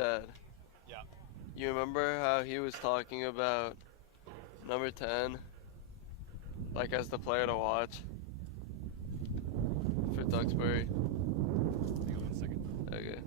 dad. Yeah. You remember how he was talking about number 10, like as the player to watch for Duxbury? Hang on one second. Okay.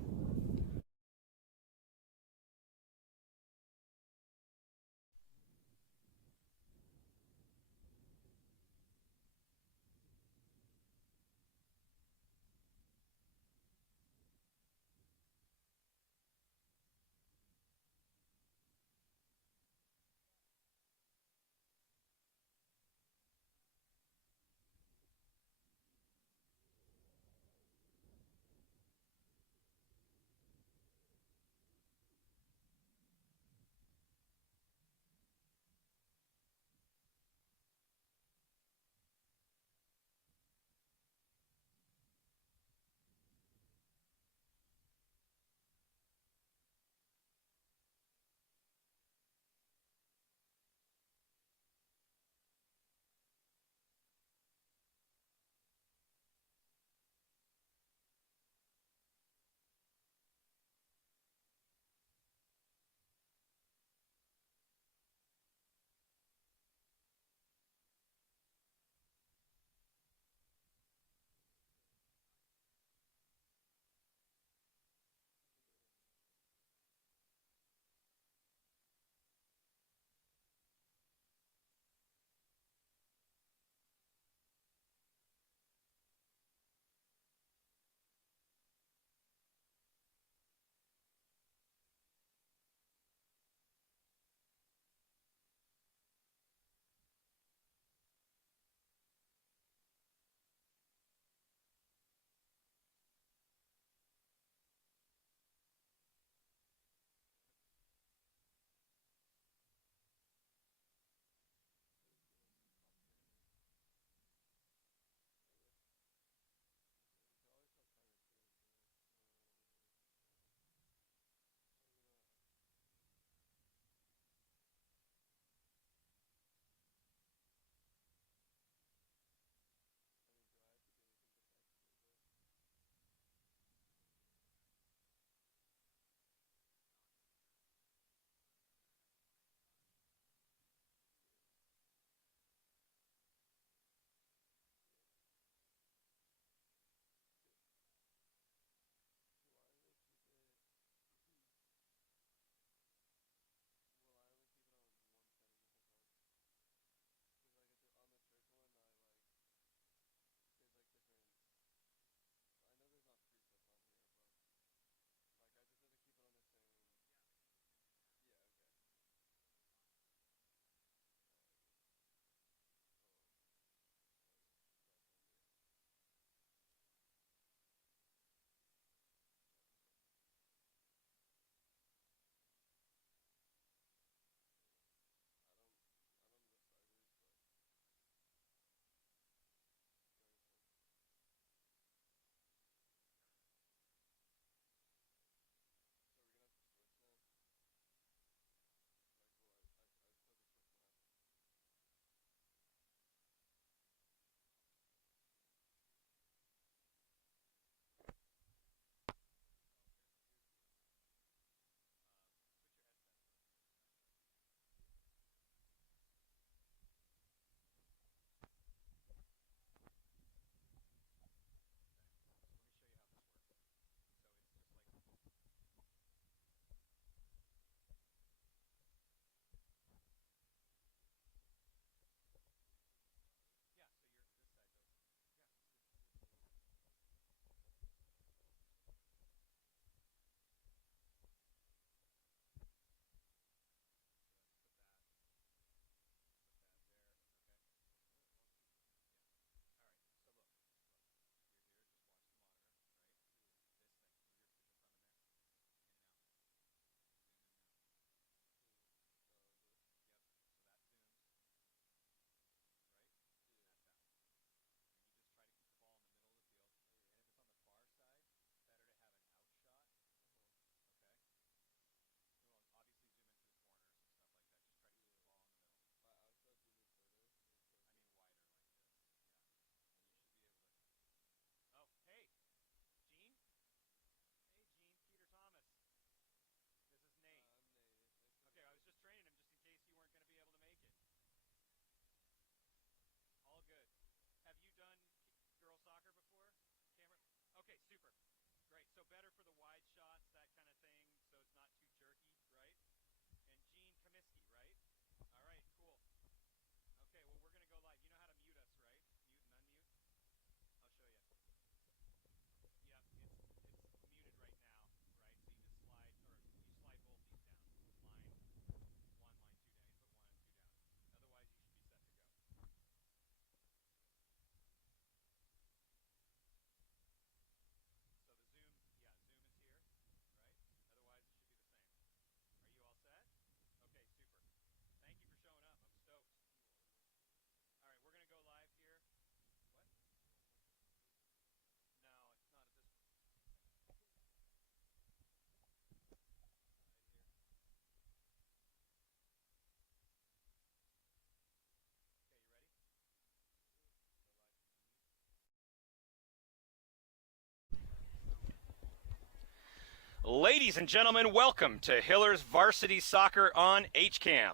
Ladies and gentlemen, welcome to Hillers Varsity Soccer on HCAM.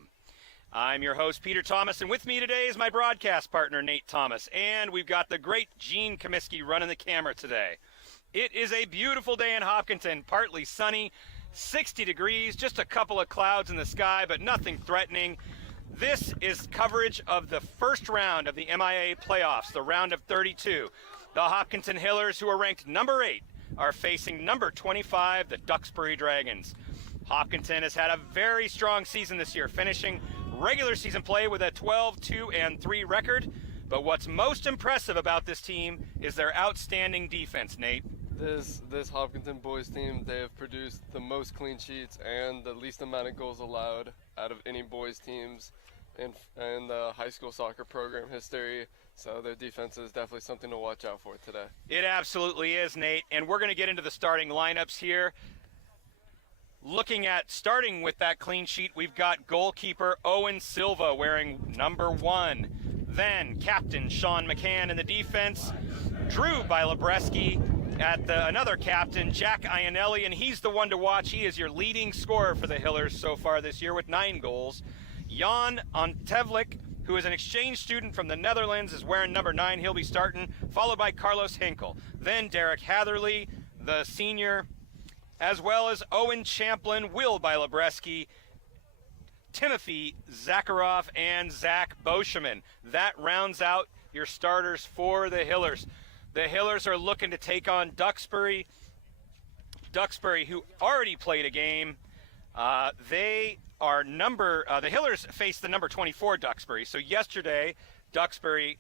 I'm your host, Peter Thomas, and with me today is my broadcast partner, Nate Thomas, and we've got the great Gene Comiskey running the camera today. It is a beautiful day in Hopkinton, partly sunny, 60 degrees, just a couple of clouds in the sky, but nothing threatening. This is coverage of the first round of the MIA playoffs, the round of 32. The Hopkinton Hillers, who are ranked number 8, are facing number 25, the Duxbury Dragons. Hopkinton has had a very strong season this year, finishing regular season play with a 12-2-3 record. But what's most impressive about this team is their outstanding defense, Nate. This Hopkinton boys team, they have produced the most clean sheets and the least amount of goals allowed out of any boys teams in the high school soccer program history. So their defense is definitely something to watch out for today. It absolutely is, Nate. And we're going to get into the starting lineups here. Looking at starting with that clean sheet, we've got goalkeeper Owen Silva wearing number 1. Then captain Sean McCann in the defense. Drew Bilabreski at another captain, Jack Iannelli, and he's the one to watch. He is your leading scorer for the Hillers so far this year with 9 goals. Jan Antevlik, who is an exchange student from the Netherlands, is wearing number 9. He'll be starting, followed by Carlos Hinkle. Then Derek Hatherley, the senior, as well as Owen Champlin, Will Bilabreski, Timothy Zakharov, and Zach Boscheman. That rounds out your starters for the Hillers. The Hillers are looking to take on Duxbury. Duxbury, who already played a game. The Hillers faced the number 24 Duxbury. So yesterday, Duxbury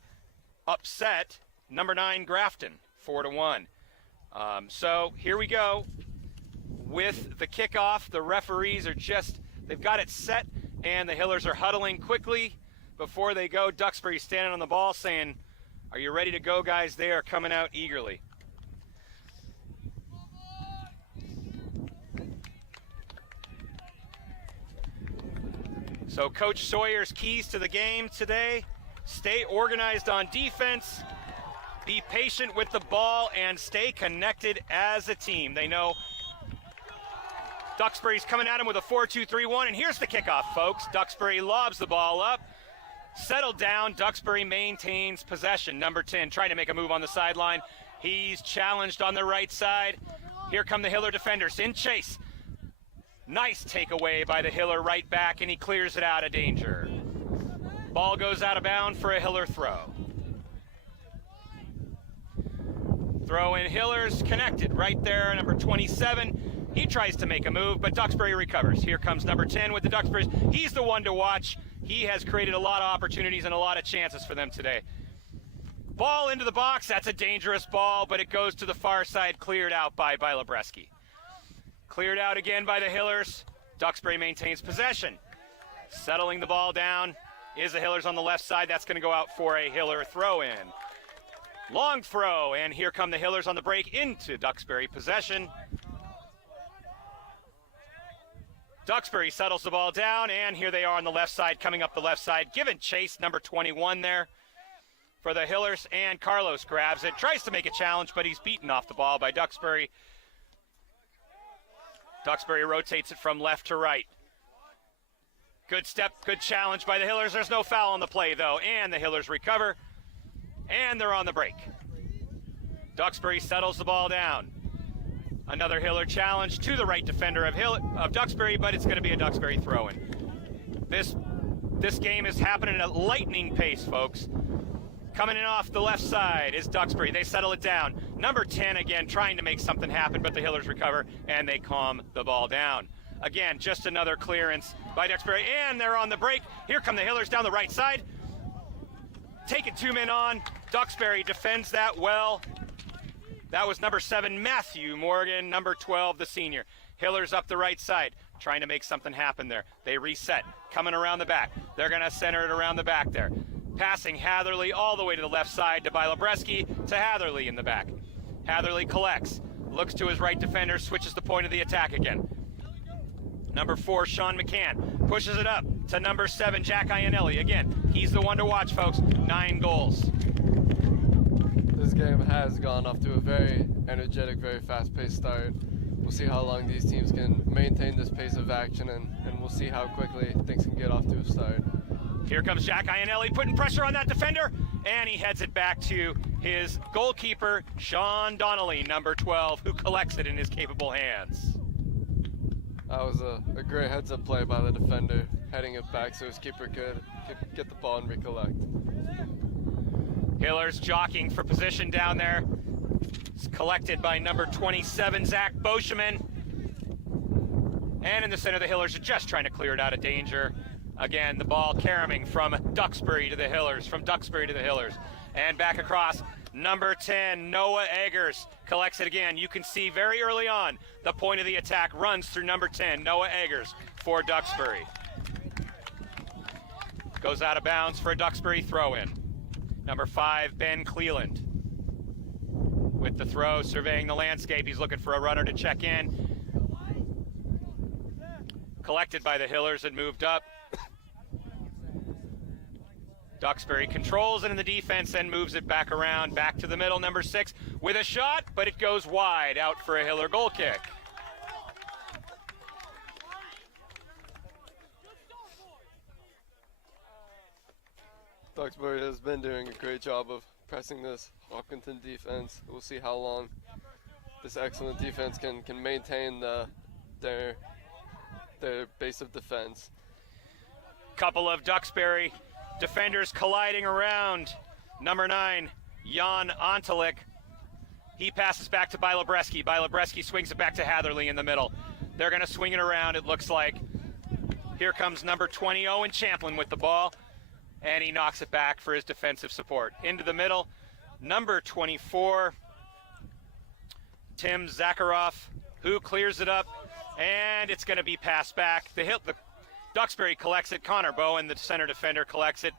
upset number 9 Grafton, 4-1. So here we go with the kickoff. The referees are they've got it set, and the Hillers are huddling quickly before they go. Duxbury standing on the ball saying, "Are you ready to go, guys?" They are coming out eagerly. So Coach Sawyer's keys to the game today: stay organized on defense, be patient with the ball, and stay connected as a team. They know Duxbury's coming at him with a 4-2-3-1, and here's the kickoff, folks. Duxbury lobs the ball up. Settled down, Duxbury maintains possession. Number 10 trying to make a move on the sideline. He's challenged on the right side. Here come the Hiller defenders in chase. Nice takeaway by the Hiller right back, and he clears it out of danger. Ball goes out of bounds for a Hiller throw. Throw in Hillers, connected right there, number 27. He tries to make a move, but Duxbury recovers. Here comes number 10 with the Duxburys. He's the one to watch. He has created a lot of opportunities and a lot of chances for them today. Ball into the box. That's a dangerous ball, but it goes to the far side, cleared out by Bilabreski. Cleared out again by the Hillers. Duxbury maintains possession. Settling the ball down is the Hillers on the left side. That's going to go out for a Hiller throw-in. Long throw, and here come the Hillers on the break into Duxbury possession. Duxbury settles the ball down, and here they are on the left side, coming up the left side. Given chase, number 21 there for the Hillers, and Carlos grabs it. Tries to make a challenge, but he's beaten off the ball by Duxbury. Duxbury rotates it from left to right. Good step, good challenge by the Hillers. There's no foul on the play, though, and the Hillers recover, and they're on the break. Duxbury settles the ball down. Another Hiller challenge to the right defender of Duxbury, but it's going to be a Duxbury throw-in. This game is happening at lightning pace, folks. Coming in off the left side is Duxbury. They settle it down. Number 10 again trying to make something happen, but the Hillers recover, and they calm the ball down. Again, just another clearance by Duxbury, and they're on the break. Here come the Hillers down the right side. Taking 2 men on. Duxbury defends that well. That was number 7, Matthew Morgan, number 12, the senior. Hillers up the right side, trying to make something happen there. They reset, coming around the back. They're going to center it around the back there. Passing Hatherley all the way to the left side to Bilabreski to Hatherley in the back. Hatherley collects, looks to his right defender, switches the point of the attack again. Number 4, Sean McCann, pushes it up to number 7, Jack Iannelli. Again, he's the one to watch, folks. 9 goals. This game has gone off to a very energetic, very fast-paced start we'll see how long these teams can maintain this pace of action, and we'll see how quickly things can get off to a start. Here comes Jack Ionelli putting pressure on that defender, and he heads it back to his goalkeeper, Sean Donnelly, number 12, who collects it in his capable hands. That was a great heads-up play by the defender, heading it back so his keeper could get the ball and recollect. Hillers jockeying for position down there. It's collected by number 27, Zach Boscheman. And in the center, the Hillers are just trying to clear it out of danger. Again, the ball caroming from Duxbury to the Hillers, And back across, number 10, Noah Eggers, collects it again. You can see very early on, the point of the attack runs through number 10, Noah Eggers, for Duxbury. Goes out of bounds for a Duxbury throw-in. Number 5, Ben Cleland. With the throw, surveying the landscape, he's looking for a runner to check in. Collected by the Hillers and moved up. Duxbury controls it in the defense and moves it back around, back to the middle. Number 6 with a shot, but it goes wide, out for a Hiller goal kick. Duxbury has been doing a great job of pressing this Hopkinton defense. We'll see how long this excellent defense can maintain their base of defense. Couple of Duxbury defenders colliding around. Number 9, Jan Antalik. He passes back to Bilobreski. Bilobreski swings it back to Hatherley in the middle. They're going to swing it around, it looks like. Here comes number 20, Owen Champlin with the ball. And he knocks it back for his defensive support. Into the middle, number 24, Tim Zakharov, who clears it up. And it's going to be passed back. The Duxbury collects it. Connor Bowen, the center defender, collects it.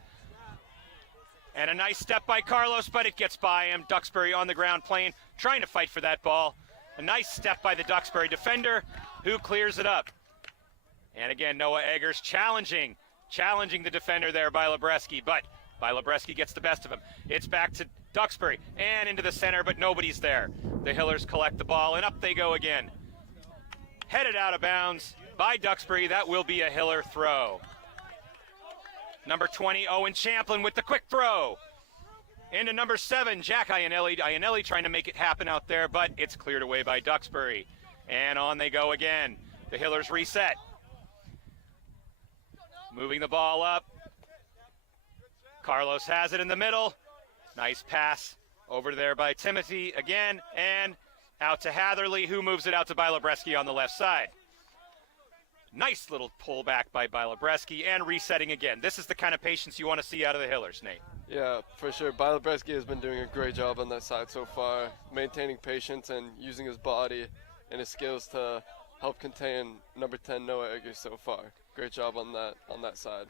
And a nice step by Carlos, but it gets by him. Duxbury on the ground playing, trying to fight for that ball. A nice step by the Duxbury defender, who clears it up. And again, Noah Eggers challenging the defender there by Bilobreski, but Bilobreski gets the best of him. It's back to Duxbury and into the center, but nobody's there. The Hillers collect the ball, and up they go again. Headed out of bounds by Duxbury. That will be a Hiller throw. Number 20, Owen Champlin with the quick throw. Into number 7, Jack Ionelli. Ionelli trying to make it happen out there, but it's cleared away by Duxbury. And on they go again. The Hillers reset. Moving the ball up. Carlos has it in the middle. Nice pass over there by Timothy again, and out to Hatherley, who moves it out to Bilobreski on the left side. Nice little pullback by Bilobreski, and resetting again. This is the kind of patience you want to see out of the Hillers, Nate. Yeah, for sure. Bilobreski has been doing a great job on that side so far, maintaining patience and using his body and his skills to help contain number 10 Noah Eggers so far. Great job on that side.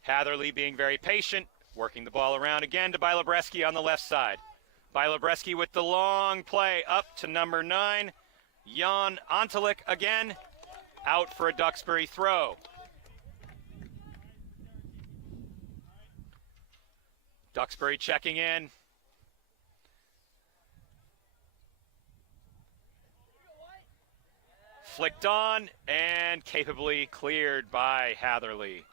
Hatherley being very patient, working the ball around again to Bilobreski on the left side. Bilobreski with the long play up to number 9, Jan Antalik again, out for a Duxbury throw. Duxbury checking in. Flicked on and capably cleared by Hatherley.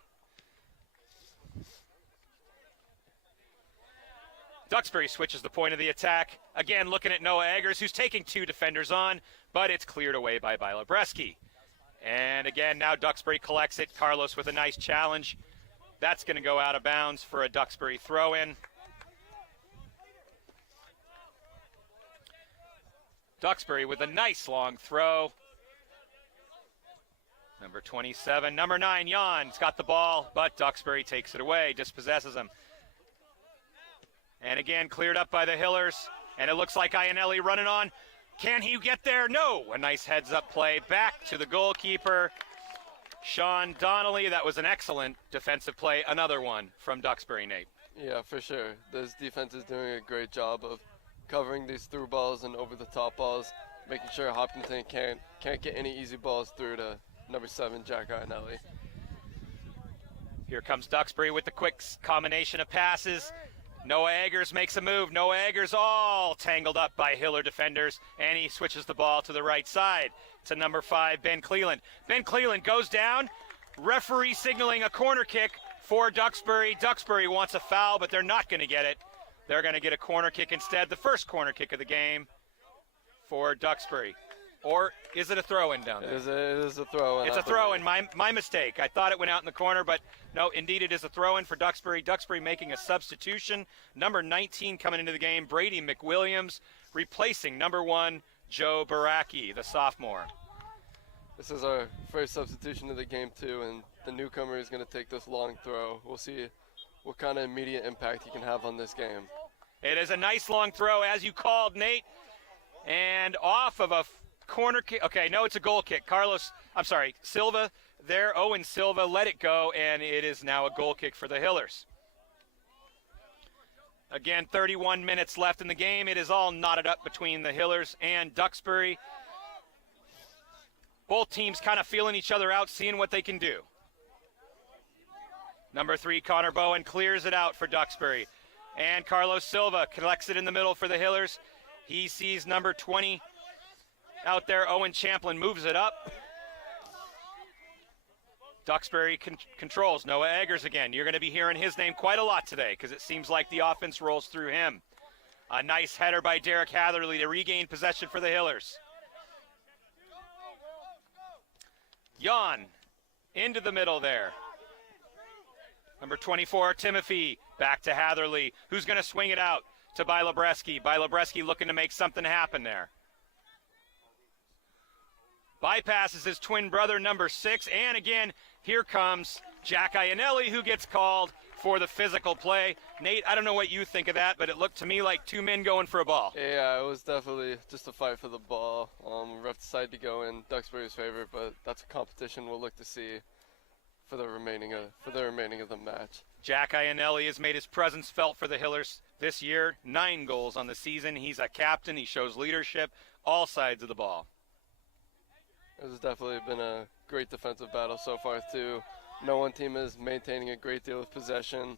Duxbury switches the point of the attack. Again, looking at Noah Eggers, who's taking 2 defenders on, but it's cleared away by Bilobreski. And again, now Duxbury collects it. Carlos with a nice challenge. That's going to go out of bounds for a Duxbury throw-in. Duxbury with a nice long throw. Number 27, number 9, Jan's got the ball, but Duxbury takes it away, dispossesses him. And again, cleared up by the Hillers, and it looks like Ionelli running on. Can he get there? No. A nice heads-up play back to the goalkeeper, Sean Donnelly. That was an excellent defensive play. Another one from Duxbury, Nate. Yeah, for sure. This defense is doing a great job of covering these through balls and over-the-top balls, making sure Hopkinton can't get any easy balls through to number 7, Jack Ionelli. Here comes Duxbury with the quick combination of passes. Noah Eggers makes a move. Noah Eggers all tangled up by Hiller defenders, and he switches the ball to the right side to number 5, Ben Cleland. Ben Cleland goes down. Referee signaling a corner kick for Duxbury. Duxbury wants a foul, but they're not going to get it. They're going to get a corner kick instead, the first corner kick of the game for Duxbury. Or is it a throw-in down there? It is a throw-in. It's a throw-in. My mistake. I thought it went out in the corner, but no, indeed it is a throw-in for Duxbury. Duxbury making a substitution. Number 19 coming into the game, Brady McWilliams, replacing number 1, Joe Baraki, the sophomore. This is our first substitution of the game, too, and the newcomer is going to take this long throw. We'll see what kind of immediate impact he can have on this game. It is a nice long throw, as you called, Nate, and off of a corner kick. Okay, no, it's a goal kick. Silva there, Owen Silva let it go, and it is now a goal kick for the Hillers. Again, 31 minutes left in the game. It is all knotted up between the Hillers and Duxbury. Both teams kind of feeling each other out, seeing what they can do. Number 3, Connor Bowen clears it out for Duxbury. And Carlos Silva collects it in the middle for the Hillers. He sees number 20 out there. Owen Champlin moves it up. Duxbury controls. Noah Eggers again. You're going to be hearing his name quite a lot today because it seems like the offense rolls through him. A nice header by Derek Hatherley to regain possession for the Hillers. Jan into the middle there. Number 24, Timothy, back to Hatherley. Who's going to swing it out to Bilobreski? Bilobreski looking to make something happen there. Bypasses his twin brother, number 6. And again, here comes Jack Iannelli, who gets called for the physical play. Nate, I don't know what you think of that, but it looked to me like 2 men going for a ball. Yeah, it was definitely just a fight for the ball. Ref decided to go in Duxbury's favor, but that's a competition we'll look to see for the remaining of the match. Jack Iannelli has made his presence felt for the Hillers this year. 9 goals on the season. He's a captain. He shows leadership all sides of the ball. It has definitely been a great defensive battle so far, too. No one team is maintaining a great deal of possession,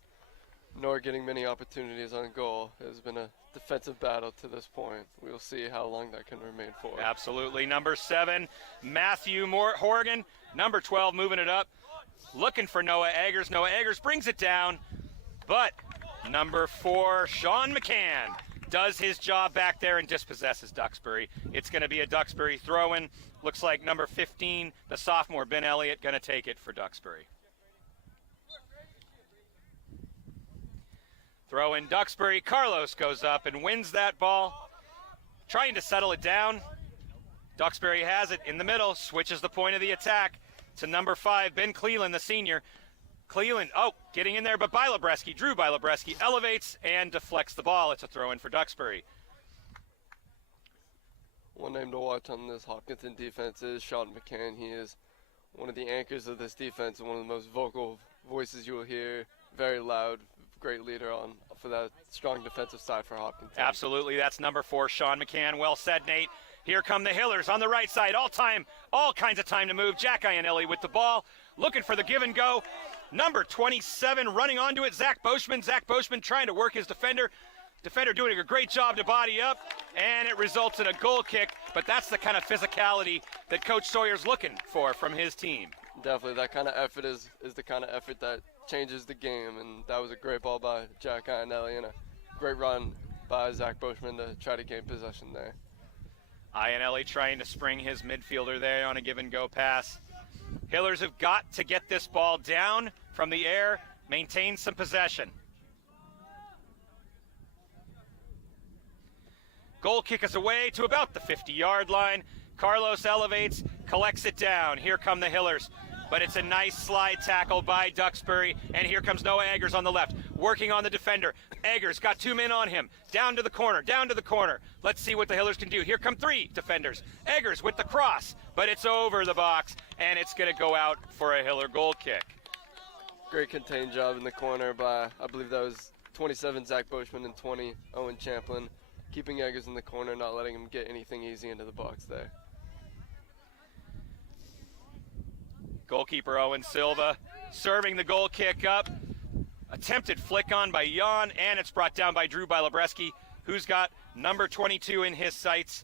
nor getting many opportunities on goal. It has been a defensive battle to this point. We'll see how long that can remain for. Absolutely. Number 7, Matthew Horgan. Number 12, moving it up, looking for Noah Eggers. Noah Eggers brings it down, but number 4, Sean McCann, does his job back there and dispossesses Duxbury. It's going to be a Duxbury throw-in. Looks like number 15, the sophomore, Ben Elliott, going to take it for Duxbury. Throw in Duxbury. Carlos goes up and wins that ball, trying to settle it down. Duxbury has it in the middle, switches the point of the attack to number 5, Ben Cleland, the senior. Cleland, getting in there, but Drew Bilobreski elevates and deflects the ball. It's a throw-in for Duxbury. One name to watch on this Hopkinton defense is Sean McCann. He is one of the anchors of this defense and one of the most vocal voices you will hear. Very loud, great leader for that strong defensive side for Hopkinton. Absolutely, that's number 4, Sean McCann. Well said, Nate. Here come the Hillers on the right side. All kinds of time to move. Jack Iannelli with the ball, looking for the give and go. Number 27 running onto it, Zach Boschman. Zach Boschman trying to work his defender. Defender doing a great job to body up, and it results in a goal kick, but that's the kind of physicality that Coach Sawyer's looking for from his team. Definitely, that kind of effort is the kind of effort that changes the game, and that was a great ball by Jack Iannelli and a great run by Zach Boschman to try to gain possession there. Iannelli trying to spring his midfielder there on a give-and-go pass. Hillers have got to get this ball down from the air, maintain some possession. Goal kick is away to about the 50-yard line. Carlos elevates, collects it down. Here come the Hillers. But it's a nice slide tackle by Duxbury. And here comes Noah Eggers on the left, working on the defender. Eggers got 2 men on him. Down to the corner. Let's see what the Hillers can do. Here come 3 defenders. Eggers with the cross, but it's over the box, and it's going to go out for a Hiller goal kick. Great contained job in the corner by, I believe that was 27 Zach Boschman and 20 Owen Champlin. Keeping Eggers in the corner, not letting him get anything easy into the box there. Goalkeeper Owen Silva serving the goal kick up. Attempted flick on by Jan, and it's brought down by Drew Bilobreski, who's got number 22 in his sights.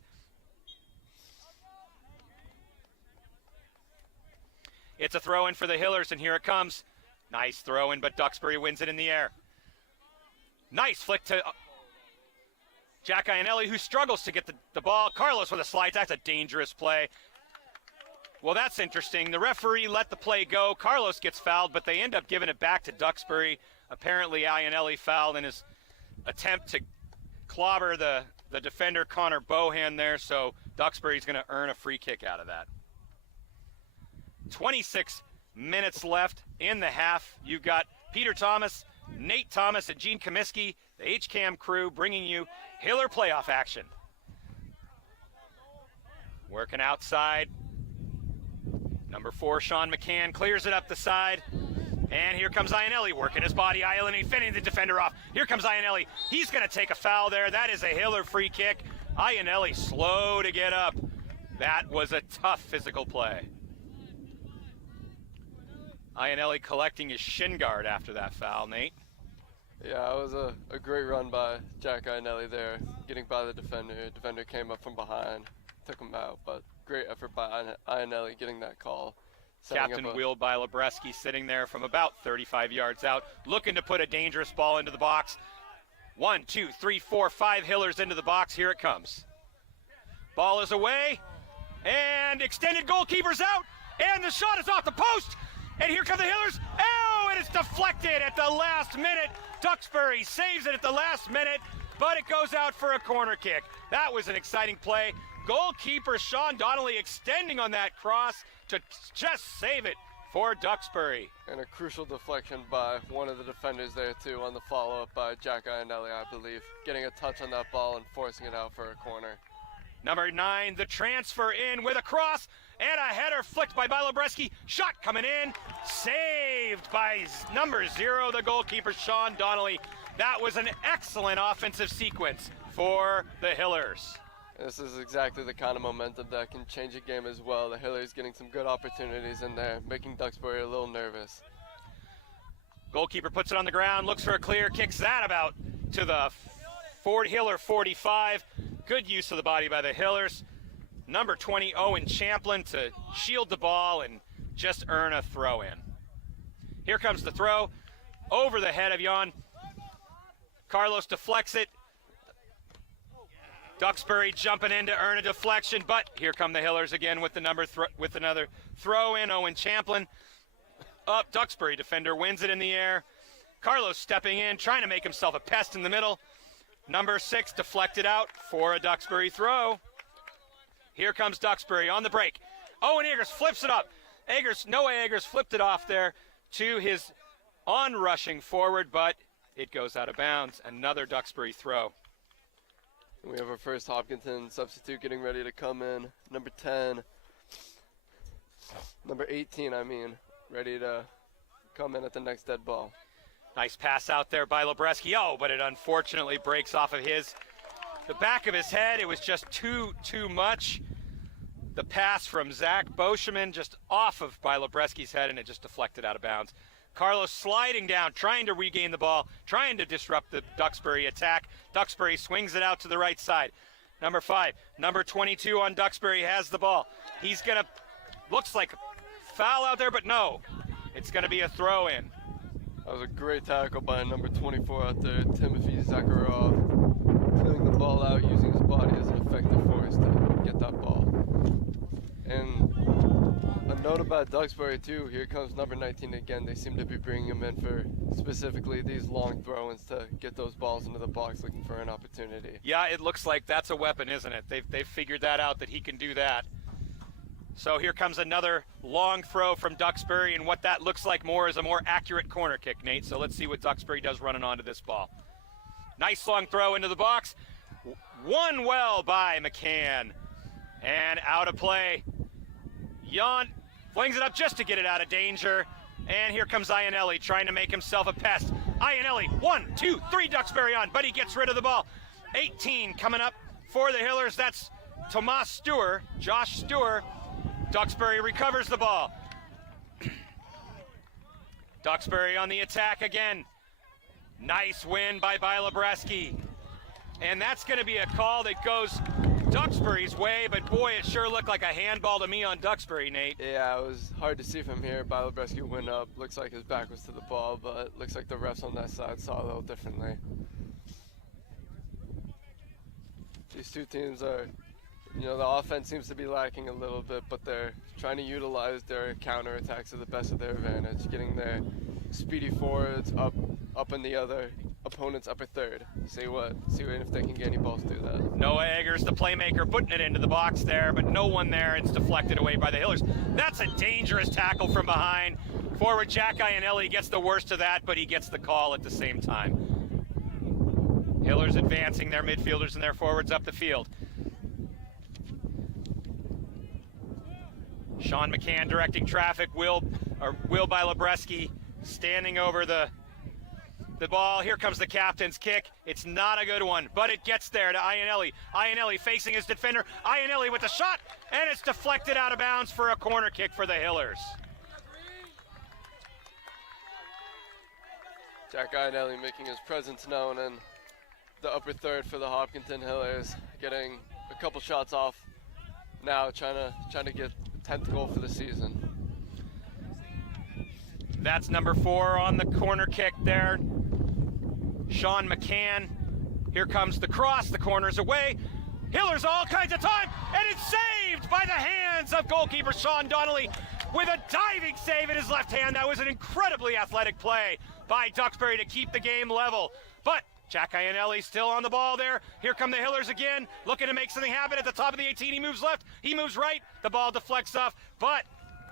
It's a throw-in for the Hillers, and here it comes. Nice throw-in, but Duxbury wins it in the air. Nice flick to Jack Iannelli, who struggles to get the ball. Carlos with a slide. That's a dangerous play. Well, that's interesting. The referee let the play go. Carlos gets fouled, but they end up giving it back to Duxbury. Apparently, Iannelli fouled in his attempt to clobber the defender, Connor Bohan, there, so Duxbury's going to earn a free kick out of that. 26 minutes left in the half. You've got Peter Thomas, Nate Thomas, and Gene Comiskey, the HCAM crew, bringing you Hiller playoff action. Working outside. Number 4, Sean McCann, clears it up the side. And here comes Iannelli working his body. Iannelli fending the defender off. Here comes Iannelli. He's going to take a foul there. That is a Hiller free kick. Iannelli slow to get up. That was a tough physical play. Iannelli collecting his shin guard after that foul, Nate. Yeah, it was a great run by Jack Iannelli there, getting by the defender. Defender came up from behind, took him out, but great effort by Iannelli getting that call. Captain Will Bilobreski sitting there from about 35 yards out, looking to put a dangerous ball into the box. 1, 2, 3, 4, 5 Hillers into the box. Here it comes. Ball is away, and extended goalkeeper's out, and the shot is off the post. And here come the Hillers. Oh, and it's deflected at the last minute. Duxbury saves it at the last minute, but it goes out for a corner kick. That was an exciting play. Goalkeeper Sean Donnelly extending on that cross to just save it for Duxbury. And a crucial deflection by one of the defenders there, too, on the follow-up by Jack Iannelli, I believe. Getting a touch on that ball and forcing it out for a corner. Number 9, the transfer in with a cross and a header flicked by Bilobreski. Shot coming in, saved by number 0, the goalkeeper, Sean Donnelly. That was an excellent offensive sequence for the Hillers. This is exactly the kind of momentum that can change a game as well. The Hillers getting some good opportunities in there, making Duxbury a little nervous. Goalkeeper puts it on the ground, looks for a clear, kicks that about to the Hiller 45. Good use of the body by the Hillers. Number 20, Owen Champlin, to shield the ball and just earn a throw in. Here comes the throw over the head of Jan. Carlos deflects it. Duxbury jumping in to earn a deflection, but here come the Hillers again with with another throw in. Owen Champlin up. Duxbury defender wins it in the air. Carlos stepping in, trying to make himself a pest in the middle. Number 6 deflected out for a Duxbury throw. Here comes Duxbury on the break. Owen Eggers flips it up. Noah Eggers flipped it off there to his on-rushing forward, but it goes out of bounds. Another Duxbury throw. We have our first Hopkinton substitute getting ready to come in. Number 10. Number 18, ready to come in at the next dead ball. Nice pass out there by Bilobreski. Oh, but it unfortunately breaks off of the back of his head. It was just too much. The pass from Zach Boscheman just off of Bilobreski's head, and it just deflected out of bounds. Carlos sliding down, trying to regain the ball, trying to disrupt the Duxbury attack. Duxbury swings it out to the right side. Number 5, number 22 on Duxbury has the ball. He's going to, looks like a foul out there, but no. It's going to be a throw in. That was a great tackle by number 24 out there, Timothy Zakharov, clearing the ball out, using his body as an effective force to get that ball. And a note about Duxbury too, here comes number 19 again. They seem to be bringing him in for specifically these long throw-ins to get those balls into the box, looking for an opportunity. Yeah, it looks like that's a weapon, isn't it? They've figured that out, that he can do that. So here comes another long throw from Duxbury, and what that looks like more is a more accurate corner kick, Nate. So let's see what Duxbury does running onto this ball. Nice long throw into the box. Won well by McCann. And out of play. Jan flings it up just to get it out of danger. And here comes Iannelli trying to make himself a pest. Iannelli, 1, 2, 3 Duxbury on, but he gets rid of the ball. 18 coming up for the Hillers. That's Tomas Stewart, Josh Stewart. Duxbury recovers the ball. Duxbury on the attack again. Nice win by Bilobreski. And that's going to be a call that goes Duxbury's way, but boy, it sure looked like a handball to me on Duxbury, Nate. Yeah, it was hard to see from here. Bilobreski went up. Looks like his back was to the ball, but looks like the refs on that side saw a little differently. These two teams are, the offense seems to be lacking a little bit, but they're trying to utilize their counterattacks to the best of their advantage, getting their speedy forwards up in the other opponent's upper third. See if they can get any balls through that. Noah Eggers, the playmaker, putting it into the box there, but no one there. It's deflected away by the Hillers. That's a dangerous tackle from behind. Forward Jack Iannelli gets the worst of that, but he gets the call at the same time. Hillers advancing their midfielders and their forwards up the field. Sean McCann directing traffic. Will Bilobreski standing over the ball. Here comes the captain's kick. It's not a good one, but it gets there to Iannelli. Iannelli facing his defender. Iannelli with the shot, and it's deflected out of bounds for a corner kick for the Hillers. Jack Iannelli making his presence known in the upper third for the Hopkinton Hillers, getting a couple shots off now, trying to get the 10th goal for the season. That's number 4 on the corner kick there. Sean McCann. Here comes the cross. The corner's away. Hillers all kinds of time, and it's saved by the hands of goalkeeper Sean Donnelly with a diving save in his left hand. That was an incredibly athletic play by Duxbury to keep the game level. But Jack Iannelli still on the ball there. Here come the Hillers again, looking to make something happen at the top of the 18. He moves left, he moves right. The ball deflects off, but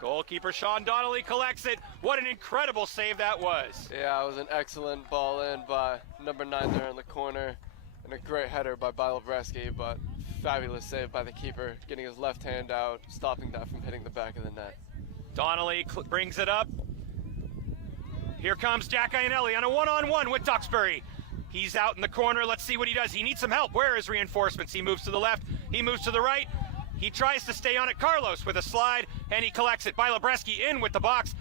goalkeeper Sean Donnelly collects it. What an incredible save that was. Yeah, it was an excellent ball in by number 9 there in the corner, and a great header by Bilobreski, but fabulous save by the keeper, getting his left hand out, stopping that from hitting the back of the net. Donnelly brings it up. Here comes Jack Iannelli on a one-on-one with Duxbury. He's out in the corner. Let's see what he does. He needs some help. Where are his reinforcements? He moves to the left. He moves to the right. He tries to stay on it. Carlos with a slide, and he collects it. Bilobreski in with the box.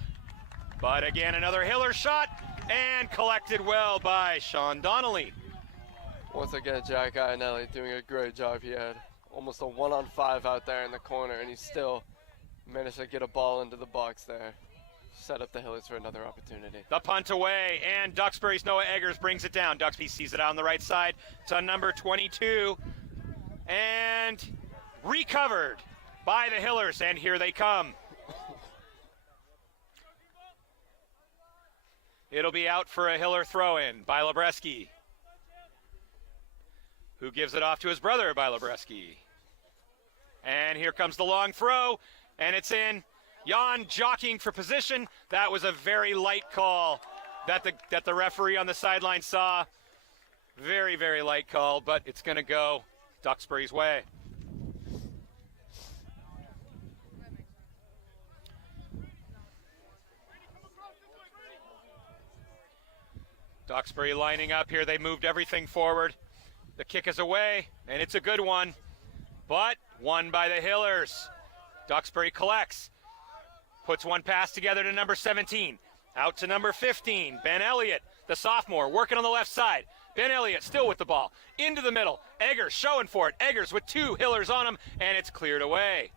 But again, another Hiller shot, and collected well by Sean Donnelly. Once again, Jack Iannelli doing a great job. He had almost a 1-on-5 out there in the corner, and he still managed to get a ball into the box there. Set up the Hillers for another opportunity. The punt away, and Duxbury's Noah Eggers brings it down. Duxbury sees it out on the right side to number 22, and recovered by the Hillers, and here they come. It'll be out for a Hiller throw-in. Bilobreski, who gives it off to his brother, Bilobreski. And here comes the long throw, and it's in. Jan jockeying for position. That was a very light call that the referee on the sideline saw. Very, very light call, but it's going to go Duxbury's way. Duxbury lining up here. They moved everything forward. The kick is away, and it's a good one, but won by the Hillers. Duxbury collects. Puts one pass together to number 17. Out to number 15, Ben Elliott, the sophomore, working on the left side. Ben Elliott still with the ball. Into the middle. Eggers showing for it. Eggers with 2 Hillers on him, and it's cleared away.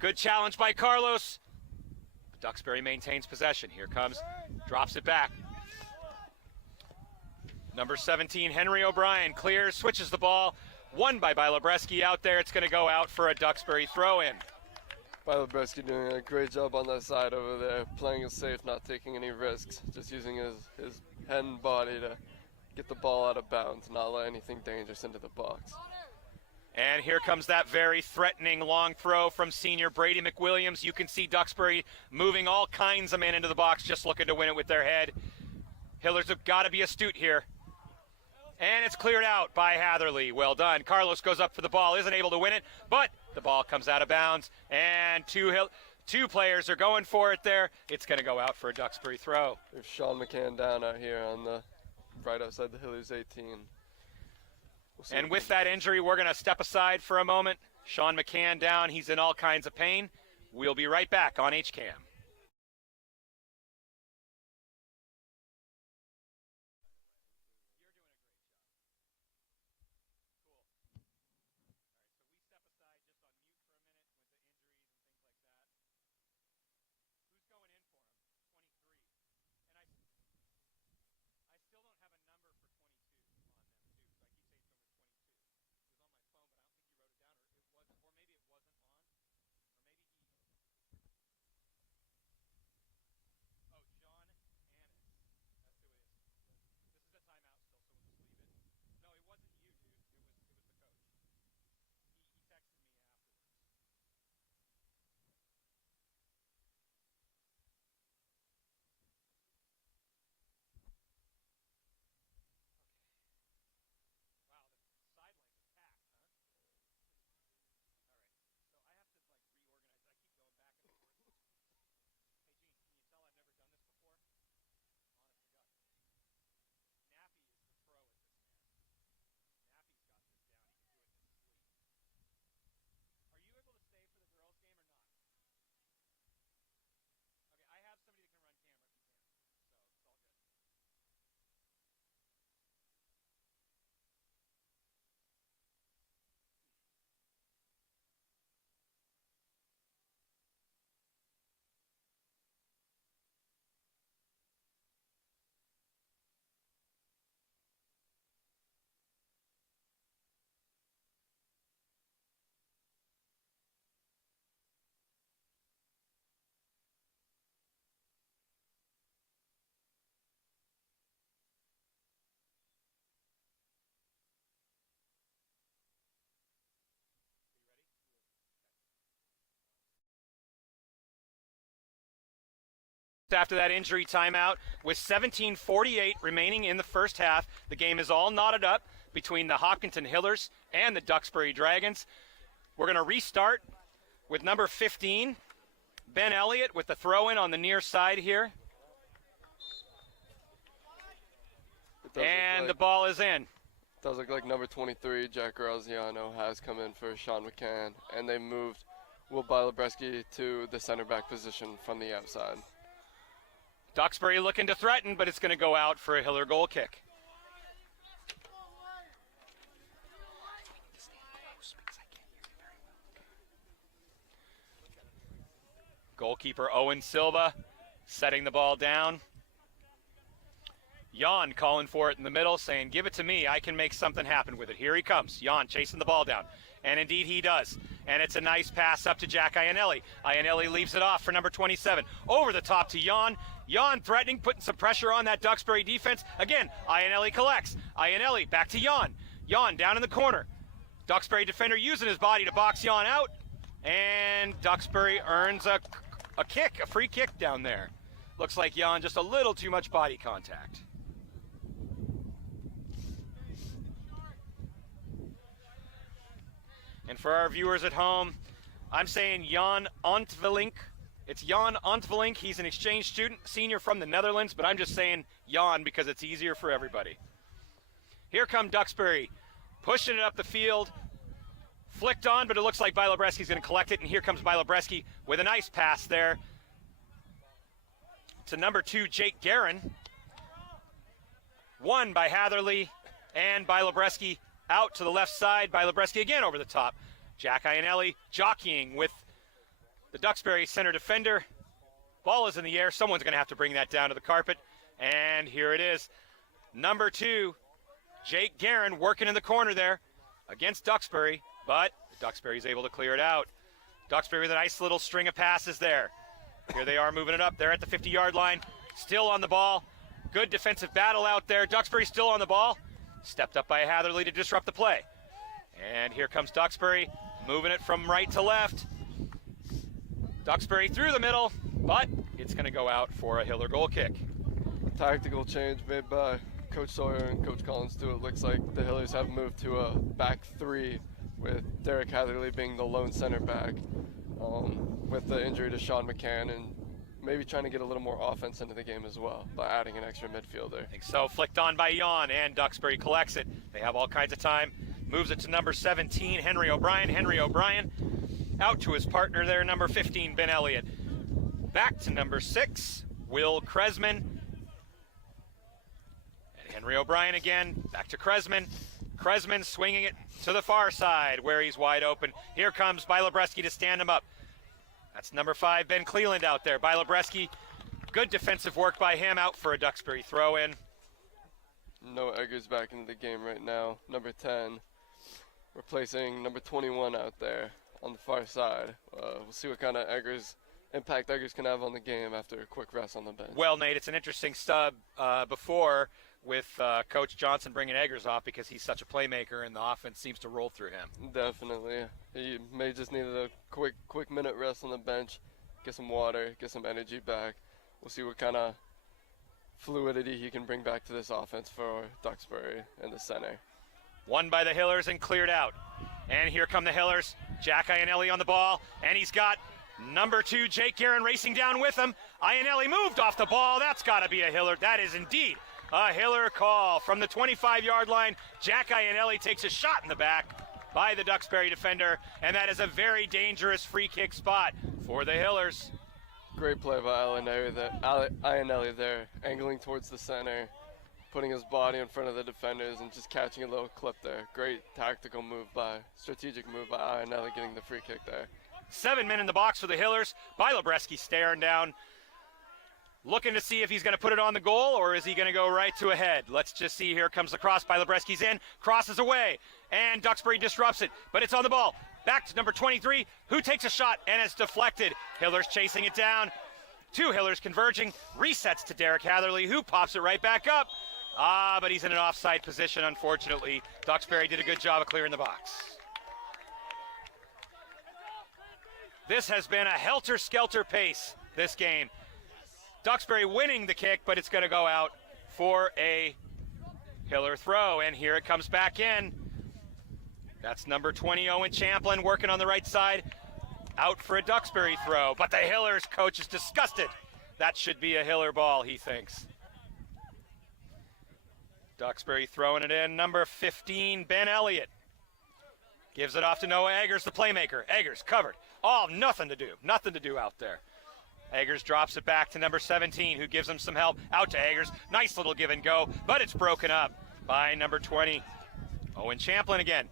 Good challenge by Carlos. Duxbury maintains possession. Here comes, drops it back. Number 17, Henry O'Brien, clears, switches the ball. Won by Bilobreski out there. It's going to go out for a Duxbury throw-in. Bilobreski doing a great job on that side over there, playing it safe, not taking any risks, just using his head and body to get the ball out of bounds, not let anything dangerous into the box. And here comes that very threatening long throw from senior Brady McWilliams. You can see Duxbury moving all kinds of men into the box, just looking to win it with their head. Hillers have got to be astute here. And it's cleared out by Hatherley. Well done. Carlos goes up for the ball, isn't able to win it, but the ball comes out of bounds, and two players are going for it there. It's going to go out for a Duxbury throw. There's Sean McCann down out here on the right outside the Hillers 18. And with that injury, we're going to step aside for a moment. Sean McCann down. He's in all kinds of pain. We'll be right back on HCAM. after that injury timeout with 17:48 remaining in the first half. The game is all knotted up between the Hopkinton Hillers and the Duxbury Dragons. We're going to restart with number 15, Ben Elliott, with the throw-in on the near side here. And the ball is in. Does look like number 23, Jack Graziano, has come in for Sean McCann, and they moved Will Bilobreski to the center back position from the outside. Duxbury looking to threaten, but it's going to go out for a Hiller goal kick. Goalkeeper Owen Silva setting the ball down. Jan calling for it in the middle, saying, give it to me, I can make something happen with it. Here he comes, Jan chasing the ball down. And indeed he does. And it's a nice pass up to Jack Iannelli. Iannelli leaves it off for number 27. Over the top to Jan. Jan threatening, putting some pressure on that Duxbury defense. Again, Iannelli collects. Iannelli back to Jan. Jan down in the corner. Duxbury defender using his body to box Jan out. And Duxbury earns a kick, a free kick down there. Looks like Jan just a little too much body contact. And for our viewers at home, I'm saying Jan Ontvelink. It's Jan Ontvelink. He's an exchange student, senior from the Netherlands, but I'm just saying Jan because it's easier for everybody. Here come Duxbury, pushing it up the field. Flicked on, but it looks like Bilobreski's going to collect it, and here comes Bilobreski with a nice pass there to number 2, Jake Guerin. Won by Hatherley, and Bilobreski out to the left side. Bilobreski again over the top. Jack Iannelli jockeying with the Duxbury center defender. Ball is in the air. Someone's going to have to bring that down to the carpet, and here it is. Number 2, Jake Guerin working in the corner there against Duxbury. But Duxbury's able to clear it out. Duxbury with a nice little string of passes there. Here they are moving it up. They're at the 50-yard line. Still on the ball. Good defensive battle out there. Duxbury still on the ball. Stepped up by Hatherley to disrupt the play. And here comes Duxbury, moving it from right to left. Duxbury through the middle, but it's going to go out for a Hiller goal kick. Tactical change made by Coach Sawyer and Coach Collins too. It looks like the Hillers have moved to a back 3 with Derek Hatherley being the lone center back, with the injury to Sean McCann, and maybe trying to get a little more offense into the game as well by adding an extra midfielder. I think so. Flicked on by Jan, and Duxbury collects it. They have all kinds of time. Moves it to number 17, Henry O'Brien. Henry O'Brien out to his partner there, number 15, Ben Elliott. Back to number 6, Will Kresman. And Henry O'Brien again, back to Kresman. Kresman swinging it to the far side where he's wide open. Here comes Bilobreski to stand him up. That's number 5, Ben Cleland out there. Bilobreski, good defensive work by him, out for a Duxbury throw-in. No Eggers back into the game right now. Number 10, replacing number 21 out there on the far side. We'll see what kind of impact Eggers can have on the game after a quick rest on the bench. Well, Nate, it's an interesting stub before with Coach Johnson bringing Eggers off because he's such a playmaker and the offense seems to roll through him. Definitely. He may just need a quick minute rest on the bench, get some water, get some energy back. We'll see what kind of fluidity he can bring back to this offense for Duxbury in the center. Won by the Hillers and cleared out. And here come the Hillers. Jack Iannelli on the ball, and he's got number 2, Jake Guerin, racing down with him. Iannelli moved off the ball. That's got to be a Hiller. That is indeed a Hiller call. From the 25-yard line, Jack Iannelli takes a shot in the back by the Duxbury defender, and that is a very dangerous free kick spot for the Hillers. Great play by Iannelli there, angling towards the center, putting his body in front of the defenders and just catching a little clip there. Great tactical strategic move by Iannelli, getting the free kick there. 7 men in the box for the Hillers. Bilobreski staring down, looking to see if he's going to put it on the goal or is he going to go right to a head. Let's just see. Here comes the cross. Bilobreski's in, crosses away, and Duxbury disrupts it, but it's on the ball. Back to number 23, who takes a shot, and it's deflected. Hillers chasing it down. 2 Hillers converging, resets to Derek Hatherley, who pops it right back up. But he's in an offside position, unfortunately. Duxbury did a good job of clearing the box. This has been a helter-skelter pace, this game. Duxbury winning the kick, but it's going to go out for a Hiller throw, and here it comes back in. That's number 20, Owen Champlin, working on the right side. Out for a Duxbury throw, but the Hillers coach is disgusted. That should be a Hiller ball, he thinks. Duxbury throwing it in. Number 15, Ben Elliott. Gives it off to Noah Eggers, the playmaker. Eggers covered. Oh, nothing to do out there. Eggers drops it back to number 17, who gives him some help. Out to Eggers. Nice little give and go, but it's broken up by number 20. Owen Champlin again.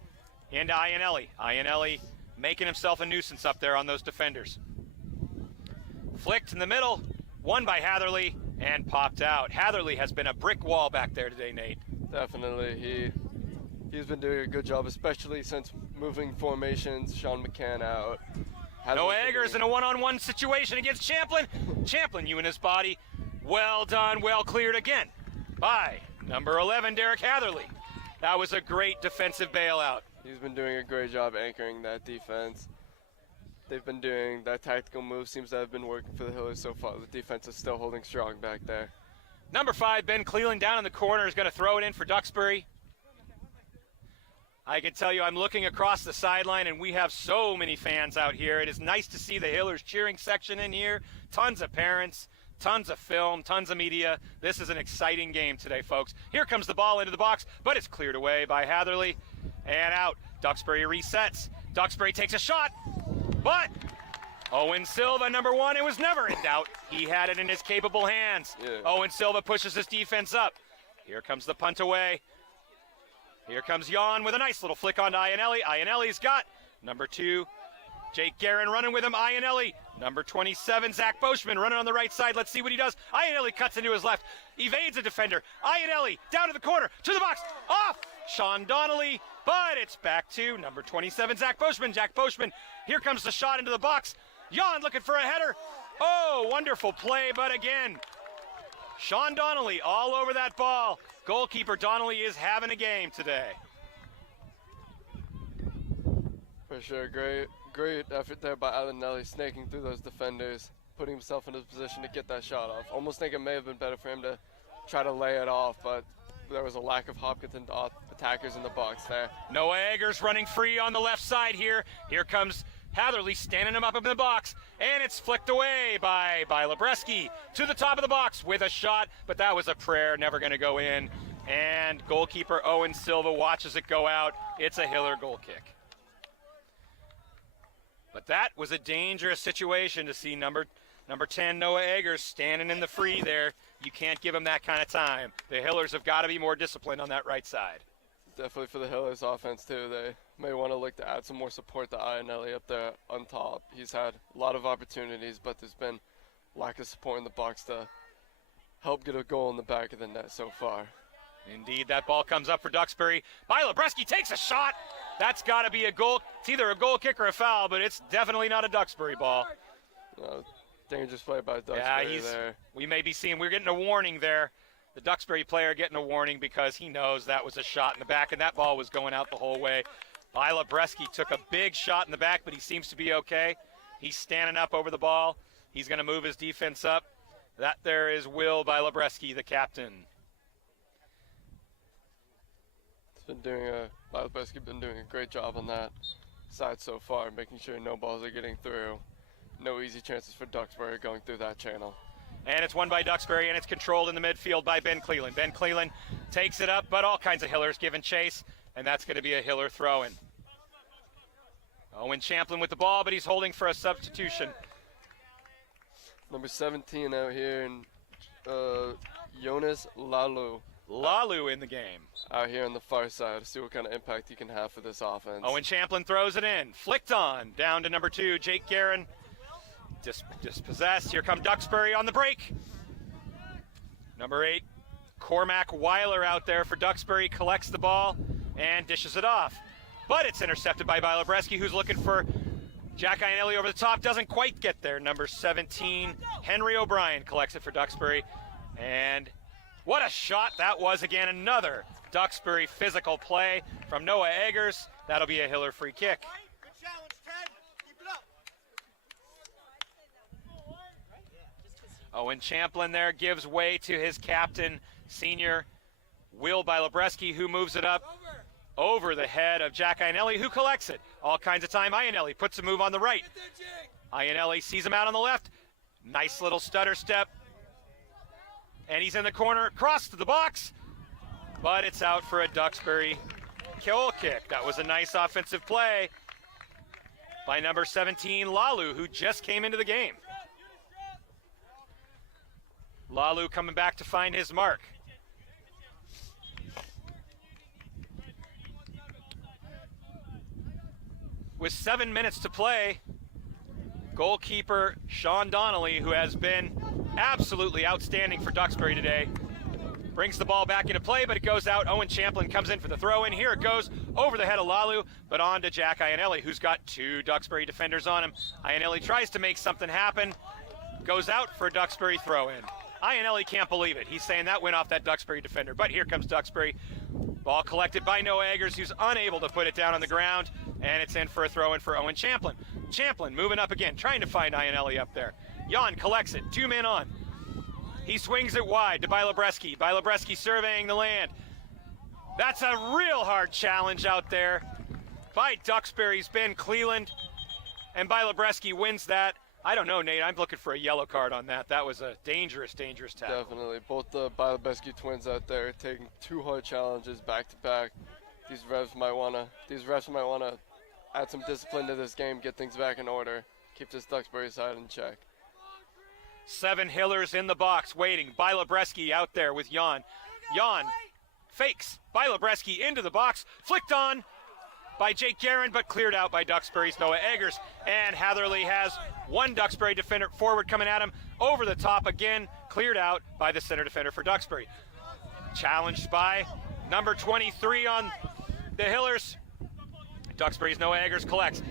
Into Iannelli. Iannelli making himself a nuisance up there on those defenders. Flicked in the middle, won by Hatherley, and popped out. Hatherley has been a brick wall back there today, Nate. Definitely. He's been doing a good job, especially since moving formations, Sean McCann out. Noah Eggers in a one-on-one situation against Champlin. Champlin, you and his body. Well done, well cleared again by number 11, Derek Hatherley. That was a great defensive bailout. He's been doing a great job anchoring that defense. They've been doing that tactical move, seems to have been working for the Hillers so far. The defense is still holding strong back there. Number 5, Ben Cleland down in the corner is going to throw it in for Duxbury. I can tell you, I'm looking across the sideline, and we have so many fans out here. It is nice to see the Hillers cheering section in here. Tons of parents, tons of film, tons of media. This is an exciting game today, folks. Here comes the ball into the box, but it's cleared away by Hatherley. And out. Duxbury resets. Duxbury takes a shot, but Owen Silva, number 1, it was never in doubt. He had it in his capable hands. Yeah. Owen Silva pushes his defense up. Here comes the punt away. Here comes Jan with a nice little flick on Iannelli. Iannelli's got number 2, Jake Guerin running with him. Iannelli, number 27, Zach Boschman running on the right side. Let's see what he does. Iannelli cuts into his left, evades a defender. Iannelli down to the corner, to the box, off Sean Donnelly, but it's back to number 27, Zach Boschman. Jack Boschman, here comes the shot into the box. Jan looking for a header. Oh, wonderful play, but again, Sean Donnelly all over that ball. Goalkeeper Donnelly is having a game today. For sure, great effort there by Iannelli, snaking through those defenders, putting himself in a position to get that shot off. Almost think it may have been better for him to try to lay it off, but there was a lack of Hopkinton attackers in the box there. Noah Eggers running free on the left side here. Here comes Hatherley standing him up in the box, and it's flicked away by Lebreski to the top of the box with a shot, but that was a prayer, never going to go in. And goalkeeper Owen Silva watches it go out. It's a Hiller goal kick. But that was a dangerous situation to see number 10, Noah Eggers, standing in the free there. You can't give him that kind of time. The Hillers have got to be more disciplined on that right side. Definitely for the Hillers offense too. They may want to look to add some more support to Iannelli up there on top. He's had a lot of opportunities, but there's been lack of support in the box to help get a goal in the back of the net so far. Indeed, that ball comes up for Duxbury. Lebreski takes a shot. That's got to be a goal. It's either a goal kick or a foul, but it's definitely not a Duxbury ball. Dangerous play by Duxbury there. We may be seeing, we're getting a warning there. The Duxbury player getting a warning because he knows that was a shot in the back, and that ball was going out the whole way. Lebreski took a big shot in the back, but he seems to be okay. He's standing up over the ball. He's going to move his defense up. That there is Will Lebreski, the captain. Lebreski been doing a great job on that side so far, making sure no balls are getting through. No easy chances for Duxbury going through that channel. And it's won by Duxbury, and it's controlled in the midfield by Ben Cleland. Ben Cleland takes it up, but all kinds of Hillers giving chase, and that's going to be a Hiller throw-in. Owen Champlin with the ball, but he's holding for a substitution. Number 17 out here, and Jonas Lalu. Lalu in the game. Out here on the far side, see what kind of impact he can have for this offense. Owen Champlin throws it in. Flicked on. Down to number 2, Jake Guerin. Dispossessed. Here come Duxbury on the break. Number 8, Cormac Weiler out there for Duxbury, collects the ball and dishes it off. But it's intercepted by Lebreski, who's looking for Jack Iannelli over the top. Doesn't quite get there. Number 17, Henry O'Brien collects it for Duxbury. And what a shot that was again. Another Duxbury physical play from Noah Eggers. That'll be a Hiller free kick. Good challenge, Ted. Keep it up. Owen Champlin there gives way to his captain, senior Will Bilobreski, who moves it up over the head of Jack Iannelli, who collects it. All kinds of time. Iannelli puts a move on the right. Iannelli sees him out on the left. Nice little stutter step. And he's in the corner, cross to the box. But it's out for a Duxbury goal kick. That was a nice offensive play by number 17, Lalu, who just came into the game. Lalu coming back to find his mark. With 7 minutes to play, goalkeeper Sean Donnelly, who has been absolutely outstanding for Duxbury today, brings the ball back into play, but it goes out. Owen Champlin comes in for the throw-in. Here it goes over the head of Lalu, but on to Jack Iannelli, who's got 2 Duxbury defenders on him. Iannelli tries to make something happen, goes out for a Duxbury throw-in. Iannelli can't believe it. He's saying that went off that Duxbury defender, but here comes Duxbury. Ball collected by Noah Eggers, who's unable to put it down on the ground, and it's in for a throw-in for Owen Champlin. Champlin moving up again, trying to find Iannelli up there. Jan collects it, 2 men on. He swings it wide to Bilobreski. Bilobreski surveying the land. That's a real hard challenge out there by Duxbury's Ben Cleland, and Bilobreski wins that. I don't know, Nate. I'm looking for a yellow card on that. That was a dangerous, dangerous tackle. Definitely. Both the Bilobreski twins out there taking 2 hard challenges back to back. These refs might wanna add some discipline to this game, get things back in order, keep this Duxbury side in check. 7 Hillers in the box waiting. Bilobreski out there with Jan. Jan fakes. Bilobreski into the box, flicked on by Jake Guerin, but cleared out by Duxbury's Noah Eggers. And Hatherley has 1 Duxbury defender forward coming at him. Over the top again, cleared out by the center defender for Duxbury. Challenged by number 23 on the Hillers. Duxbury's Noah Eggers collects.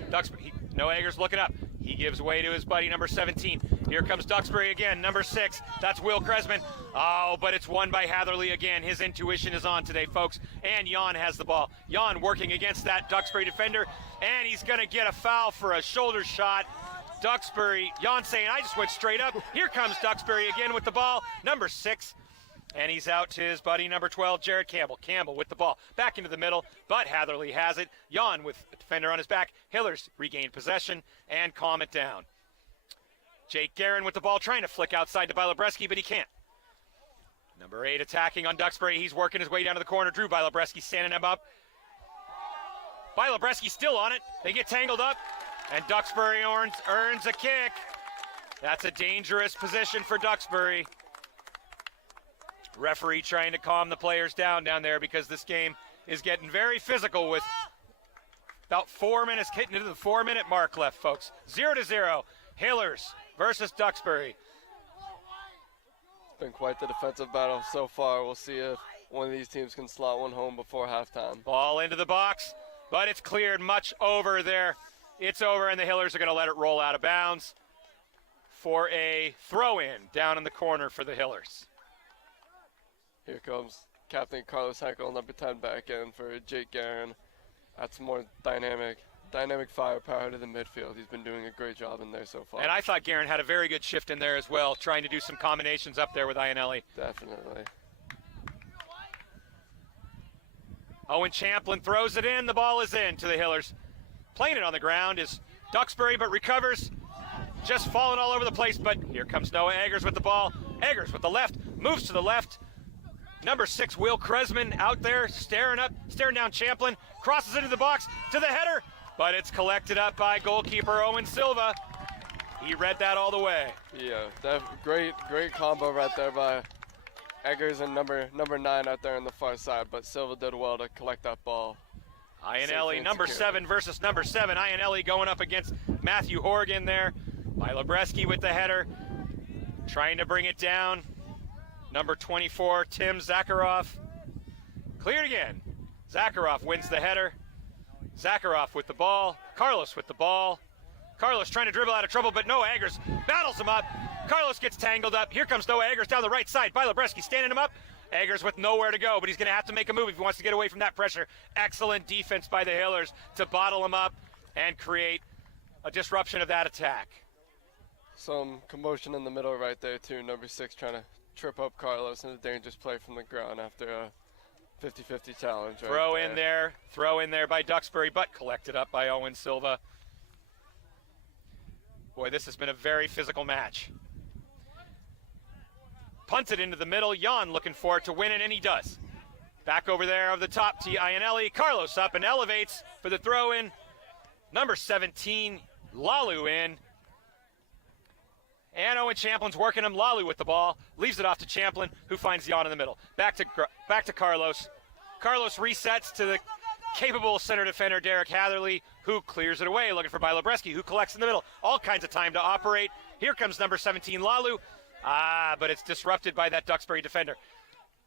Noah Eggers looking up. He gives way to his buddy, number 17. Here comes Duxbury again, number 6. That's Will Kresman. Oh, but it's won by Hatherley again. His intuition is on today, folks. And Jan has the ball. Jan working against that Duxbury defender. And he's going to get a foul for a shoulder shot. Duxbury, Jan saying, I just went straight up. Here comes Duxbury again with the ball, number 6. And he's out to his buddy, number 12, Jared Campbell. Campbell with the ball, back into the middle, but Hatherley has it. Jan with a defender on his back. Hillers regained possession and calm it down. Jake Guerin with the ball, trying to flick outside to Bilobreski, but he can't. Number 8 attacking on Duxbury. He's working his way down to the corner. Drew Bilobreski standing him up. Bilobreski still on it. They get tangled up, and Duxbury earns a kick. That's a dangerous position for Duxbury. Referee trying to calm the players down there because this game is getting very physical with about 4 minutes, getting into the 4-minute mark left, folks. 0-0, Hillers versus Duxbury. It's been quite the defensive battle so far. We'll see if one of these teams can slot one home before halftime. Ball into the box, but it's cleared much over there. It's over, and the Hillers are going to let it roll out of bounds for a throw-in down in the corner for the Hillers. Here comes Captain Carlos Henkel, number 10, back in for Jake Guerin. That's more dynamic firepower to the midfield. He's been doing a great job in there so far. And I thought Guerin had a very good shift in there as well, trying to do some combinations up there with Iannelli. Definitely. Owen Champlin throws it in. The ball is in to the Hillers. Playing it on the ground is Duxbury, but recovers. Just falling all over the place, but here comes Noah Eggers with the ball. Eggers with the left, moves to the left. Number 6, Will Kresman out there staring down Champlin, crosses into the box to the header, but it's collected up by goalkeeper Owen Silva. He read that all the way. Yeah, great combo right there by Eggers and number 9 out there on the far side, but Silva did well to collect that ball. Iannelli, number 7 versus number 7. Iannelli going up against Matthew Horgan there. Bilobreski with the header, trying to bring it down. Number 24, Tim Zakharov. Cleared again. Zakharov wins the header. Zakharov with the ball. Carlos with the ball. Carlos trying to dribble out of trouble, but Noah Eggers battles him up. Carlos gets tangled up. Here comes Noah Eggers down the right side. Bilobreski standing him up. Eggers with nowhere to go, but he's going to have to make a move if he wants to get away from that pressure. Excellent defense by the Hillers to bottle him up and create a disruption of that attack. some commotion in the middle right there too. Number 6 trying to trip up Carlos in a dangerous play from the ground after a 50-50 challenge. Throw in there by Duxbury, but collected up by Owen Silva. Boy, this has been a very physical match. Punted into the middle. Jan looking for it to win it, and he does. Back over there over the top to Ionelli. Carlos up and elevates for the throw in. Number 17, Lalu in. And Owen Champlin's working him. Lalu with the ball. Leaves it off to Champlin, who finds Jan in the middle. Back to Carlos. Carlos resets to the capable center defender, Derek Hatherley, who clears it away, looking for Bilobreski, who collects in the middle. All kinds of time to operate. Here comes number 17, Lalu. But it's disrupted by that Duxbury defender.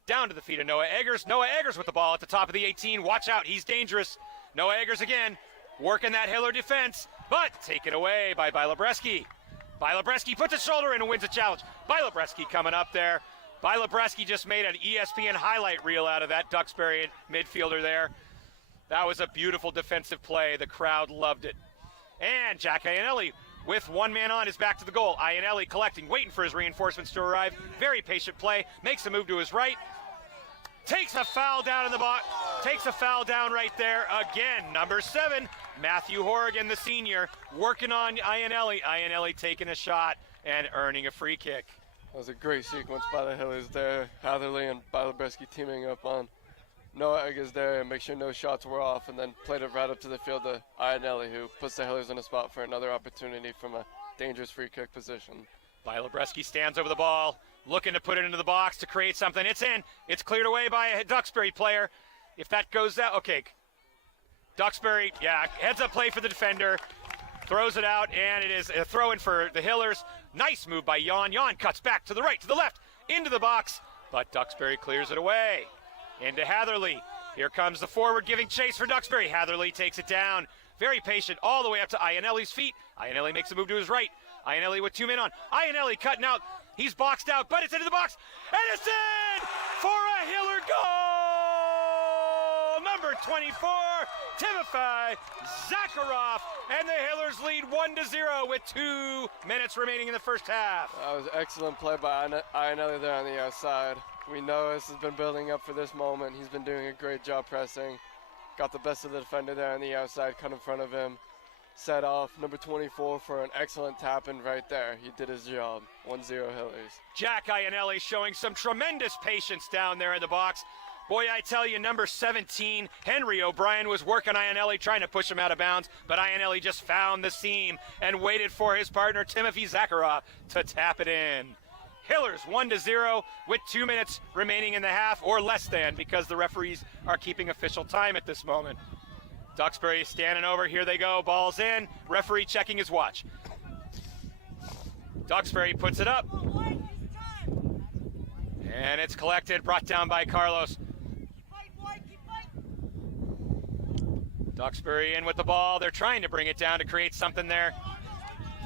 Down to the feet of Noah Eggers. Noah Eggers with the ball at the top of the 18. Watch out, he's dangerous. Noah Eggers again, working that Hiller defense, but taken away by Bilobreski. Bilobreski puts a shoulder in and wins a challenge. Bilobreski coming up there. Bilobreski just made an ESPN highlight reel out of that Duxbury midfielder there. That was a beautiful defensive play. The crowd loved it. And Jack Ionelli, with one man on, is back to the goal. Ionelli collecting, waiting for his reinforcements to arrive. Very patient play. Makes a move to his right. Takes a foul down in the box. Takes a foul down right there. Again, number 7, Matthew Horrigan, the senior, working on Ionelli. Ionelli taking a shot and earning a free kick. That was a great sequence by the Hillers there. Hatherley and Bilobreski teaming up on Noah Eggers there and make sure no shots were off, and then played it right up to the field to Ionelli, who puts the Hillers in a spot for another opportunity from a dangerous free kick position. Bilobreski stands over the ball, looking to put it into the box to create something. It's in. It's cleared away by a Duxbury player. If that goes out, okay. Duxbury, yeah, heads up play for the defender. Throws it out, and it is a throw in for the Hillers. Nice move by Jan. Jan cuts back to the right, to the left, into the box, but Duxbury clears it away. Into Hatherley. Here comes the forward giving chase for Duxbury. Hatherley takes it down. Very patient all the way up to Ionelli's feet. Ionelli makes a move to his right. Ionelli with 2 men on. Ionelli cutting out. He's boxed out, but it's into the box. And it's in for a Hiller goal! Number 24, Timofey Zakharov. And the Hillers lead 1-0 with 2 minutes remaining in the first half. That was excellent play by Ionelli there on the outside. We know this has been building up for this moment. He's been doing a great job pressing. Got the best of the defender there on the outside, cut in front of him. Set off number 24 for an excellent tap-in right there. He did his job. 1-0 Hillers. Jack Ionelli showing some tremendous patience down there in the box. Boy, I tell you, number 17, Henry O'Brien, was working Ionelli, trying to push him out of bounds, but Ionelli just found the seam and waited for his partner, Timofey Zakharov, to tap it in. Hillers 1-0 with 2 minutes remaining in the half, or less than, because the referees are keeping official time at this moment. Duxbury standing over. Here they go. Ball's in. Referee checking his watch. Duxbury puts it up. And it's collected, brought down by Carlos. Duxbury in with the ball. They're trying to bring it down to create something there.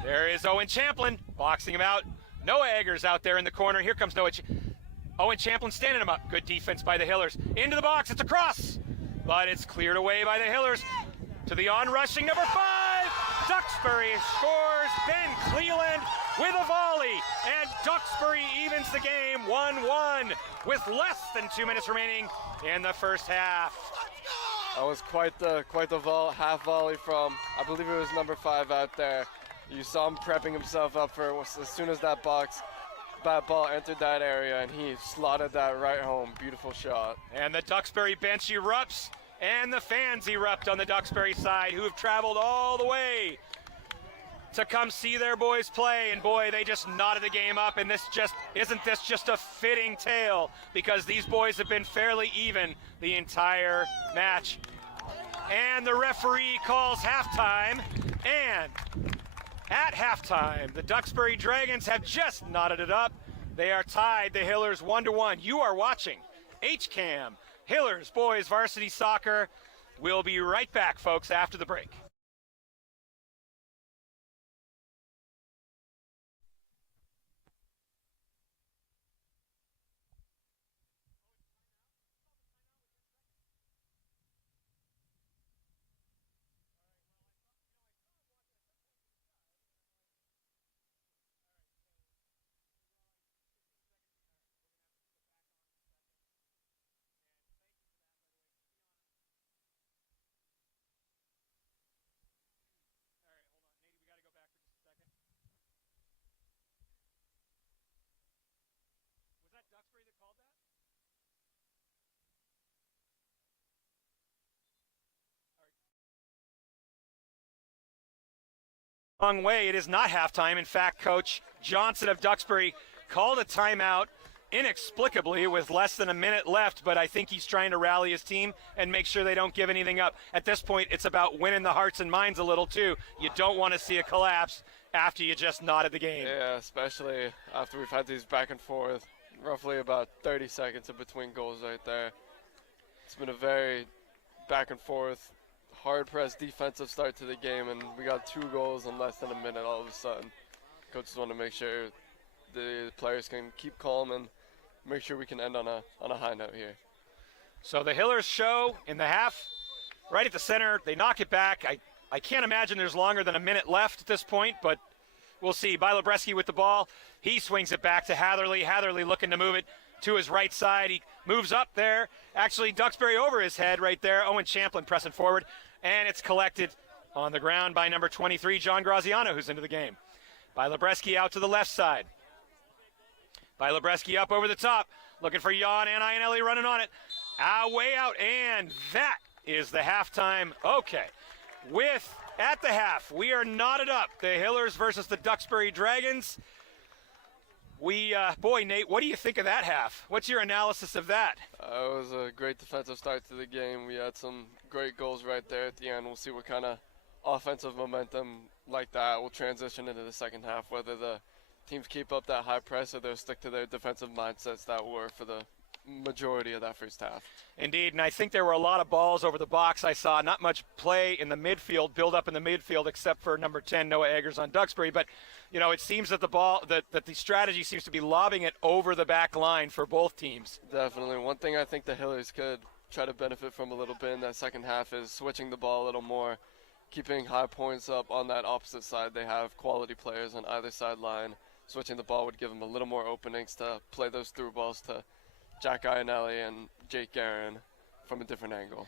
There is Owen Champlin boxing him out. Noah Eggers out there in the corner. Here comes Owen Champlin standing him up. Good defense by the Hillers. Into the box. It's a cross. But it's cleared away by the Hillers. To the on-rushing number 5. Duxbury scores. Ben Cleland with a volley. And Duxbury evens the game 1-1 with less than 2 minutes remaining in the first half. That was quite the half volley from, I believe it was number 5 out there. You saw him prepping himself up for it as soon as that ball entered that area, and he slotted that right home. Beautiful shot. And the Duxbury bench erupts, and the fans erupt on the Duxbury side, who have traveled all the way to come see their boys play. And boy, they just knotted the game up, and isn't this just a fitting tale, because these boys have been fairly even the entire match. And the referee calls halftime, and at halftime, the Duxbury Dragons have just knotted it up. They are tied, the Hillers 1-1. You are watching HCAM, Hillers Boys Varsity Soccer. We'll be right back, folks, after the break. Wrong way. It is not halftime. In fact, Coach Johnson of Duxbury called a timeout inexplicably with less than a minute left, but I think he's trying to rally his team and make sure they don't give anything up. At this point, it's about winning the hearts and minds a little too. You don't want to see a collapse after you just knotted the game. Yeah, especially after we've had these back and forth, roughly about 30 seconds in between goals right there. It's been a very back and forth, hard-pressed defensive start to the game, and we got 2 goals in less than a minute all of a sudden. Coaches want to make sure the players can keep calm and make sure we can end on a high note here. So the Hillers show in the half, right at the center. They knock it back. I can't imagine there's longer than a minute left at this point, but we'll see. Bilobreski with the ball. He swings it back to Hatherley. Hatherley looking to move it to his right side. He moves up there. Actually, Duxbury over his head right there. Owen Champlin pressing forward. And it's collected on the ground by number 23, John Graziano, who's into the game. Bilobreski out to the left side. Bilobreski up over the top. Looking for Jan and Iannelli running on it. Way out. And that is the halftime. Okay. At the half, we are knotted up. The Hillers versus the Duxbury Dragons. Boy, Nate, what do you think of that half? What's your analysis of that? It was a great defensive start to the game. We had some great goals right there at the end. We'll see what kind of offensive momentum like that will transition into the second half, whether the teams keep up that high press or they'll stick to their defensive mindsets that were for the majority of that first half. Indeed, and I think there were a lot of balls over the box. I saw not much play in the midfield, build up in the midfield, except for number 10, Noah Eggers on Duxbury. But, you know, it seems that that the strategy seems to be lobbing it over the back line for both teams. Definitely. One thing I think the Hillers could try to benefit from a little bit in that second half is switching the ball a little more, keeping high points up on that opposite side. They have quality players on either sideline. Switching the ball would give them a little more openings to play those through balls to Jack Iannelli and Jake Guerin from a different angle.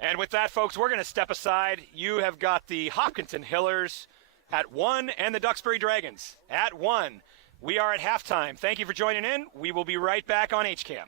And with that, folks, we're going to step aside. You have got the Hopkinton Hillers at 1 and the Duxbury Dragons at 1. We are at halftime. Thank you for joining in. We will be right back on HCAM.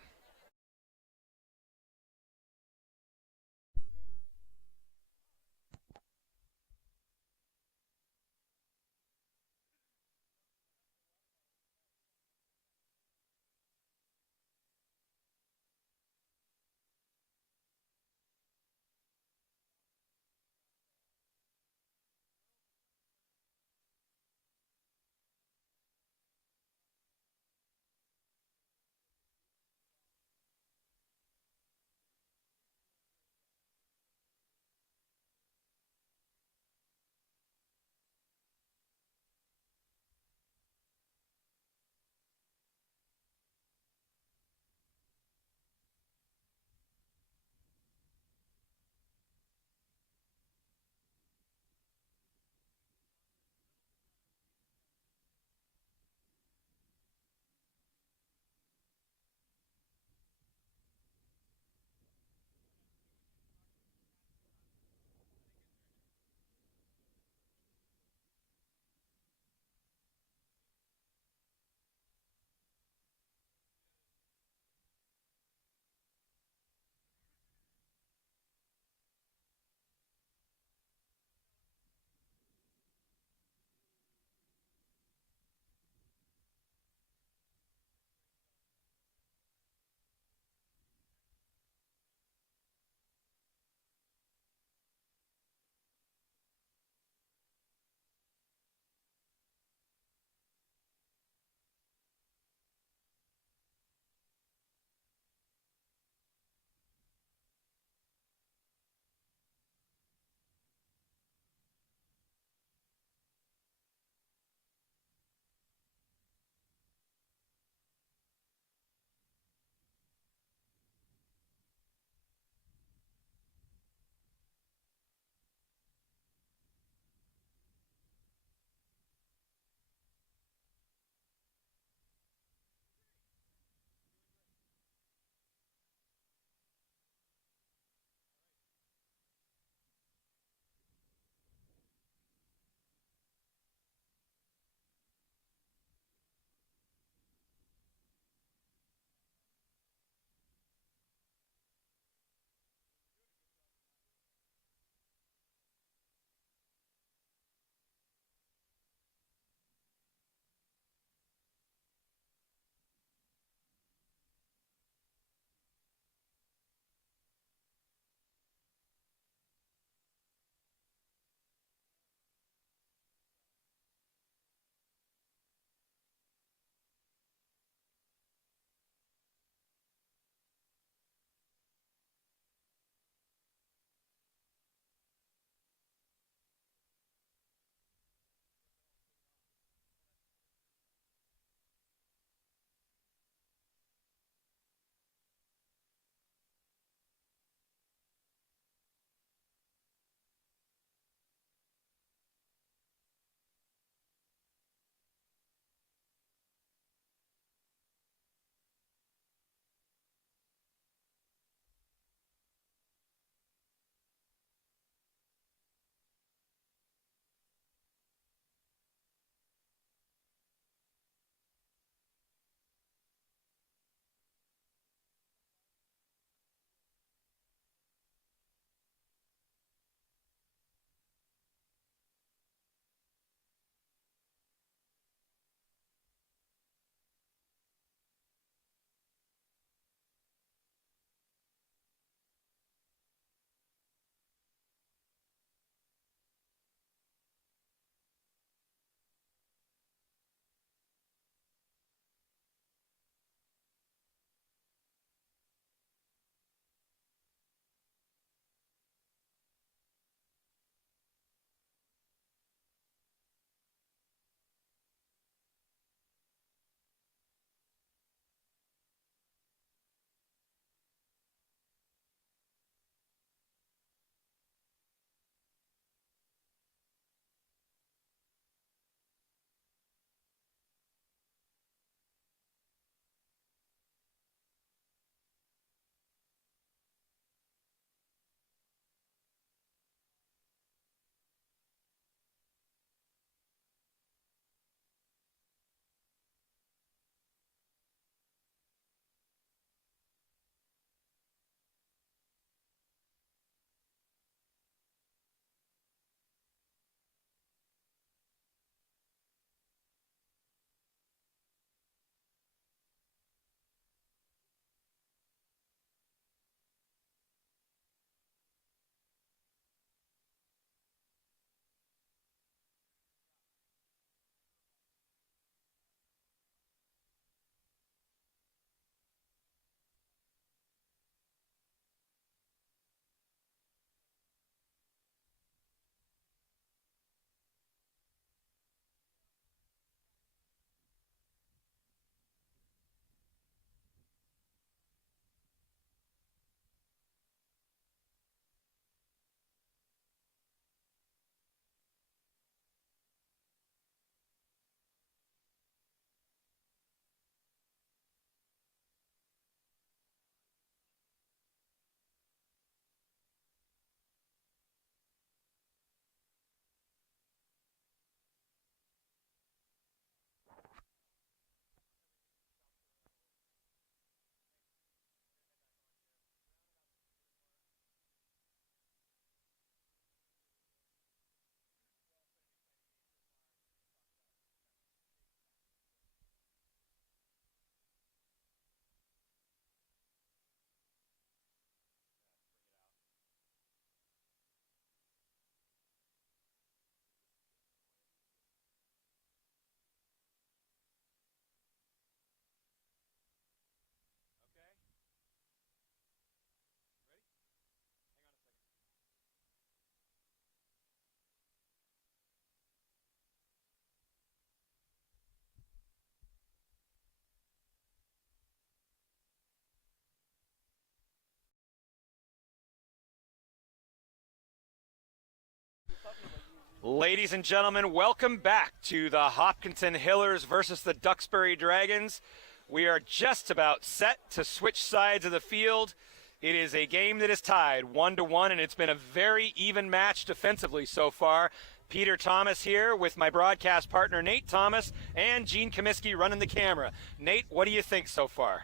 Ladies and gentlemen, welcome back to the Hopkinton Hillers versus the Duxbury Dragons. We are just about set to switch sides of the field. It is a game that is tied 1-1, and it's been a very even match defensively so far. Peter Thomas here with my broadcast partner Nate Thomas and Gene Comiskey running the camera. Nate, what do you think so far?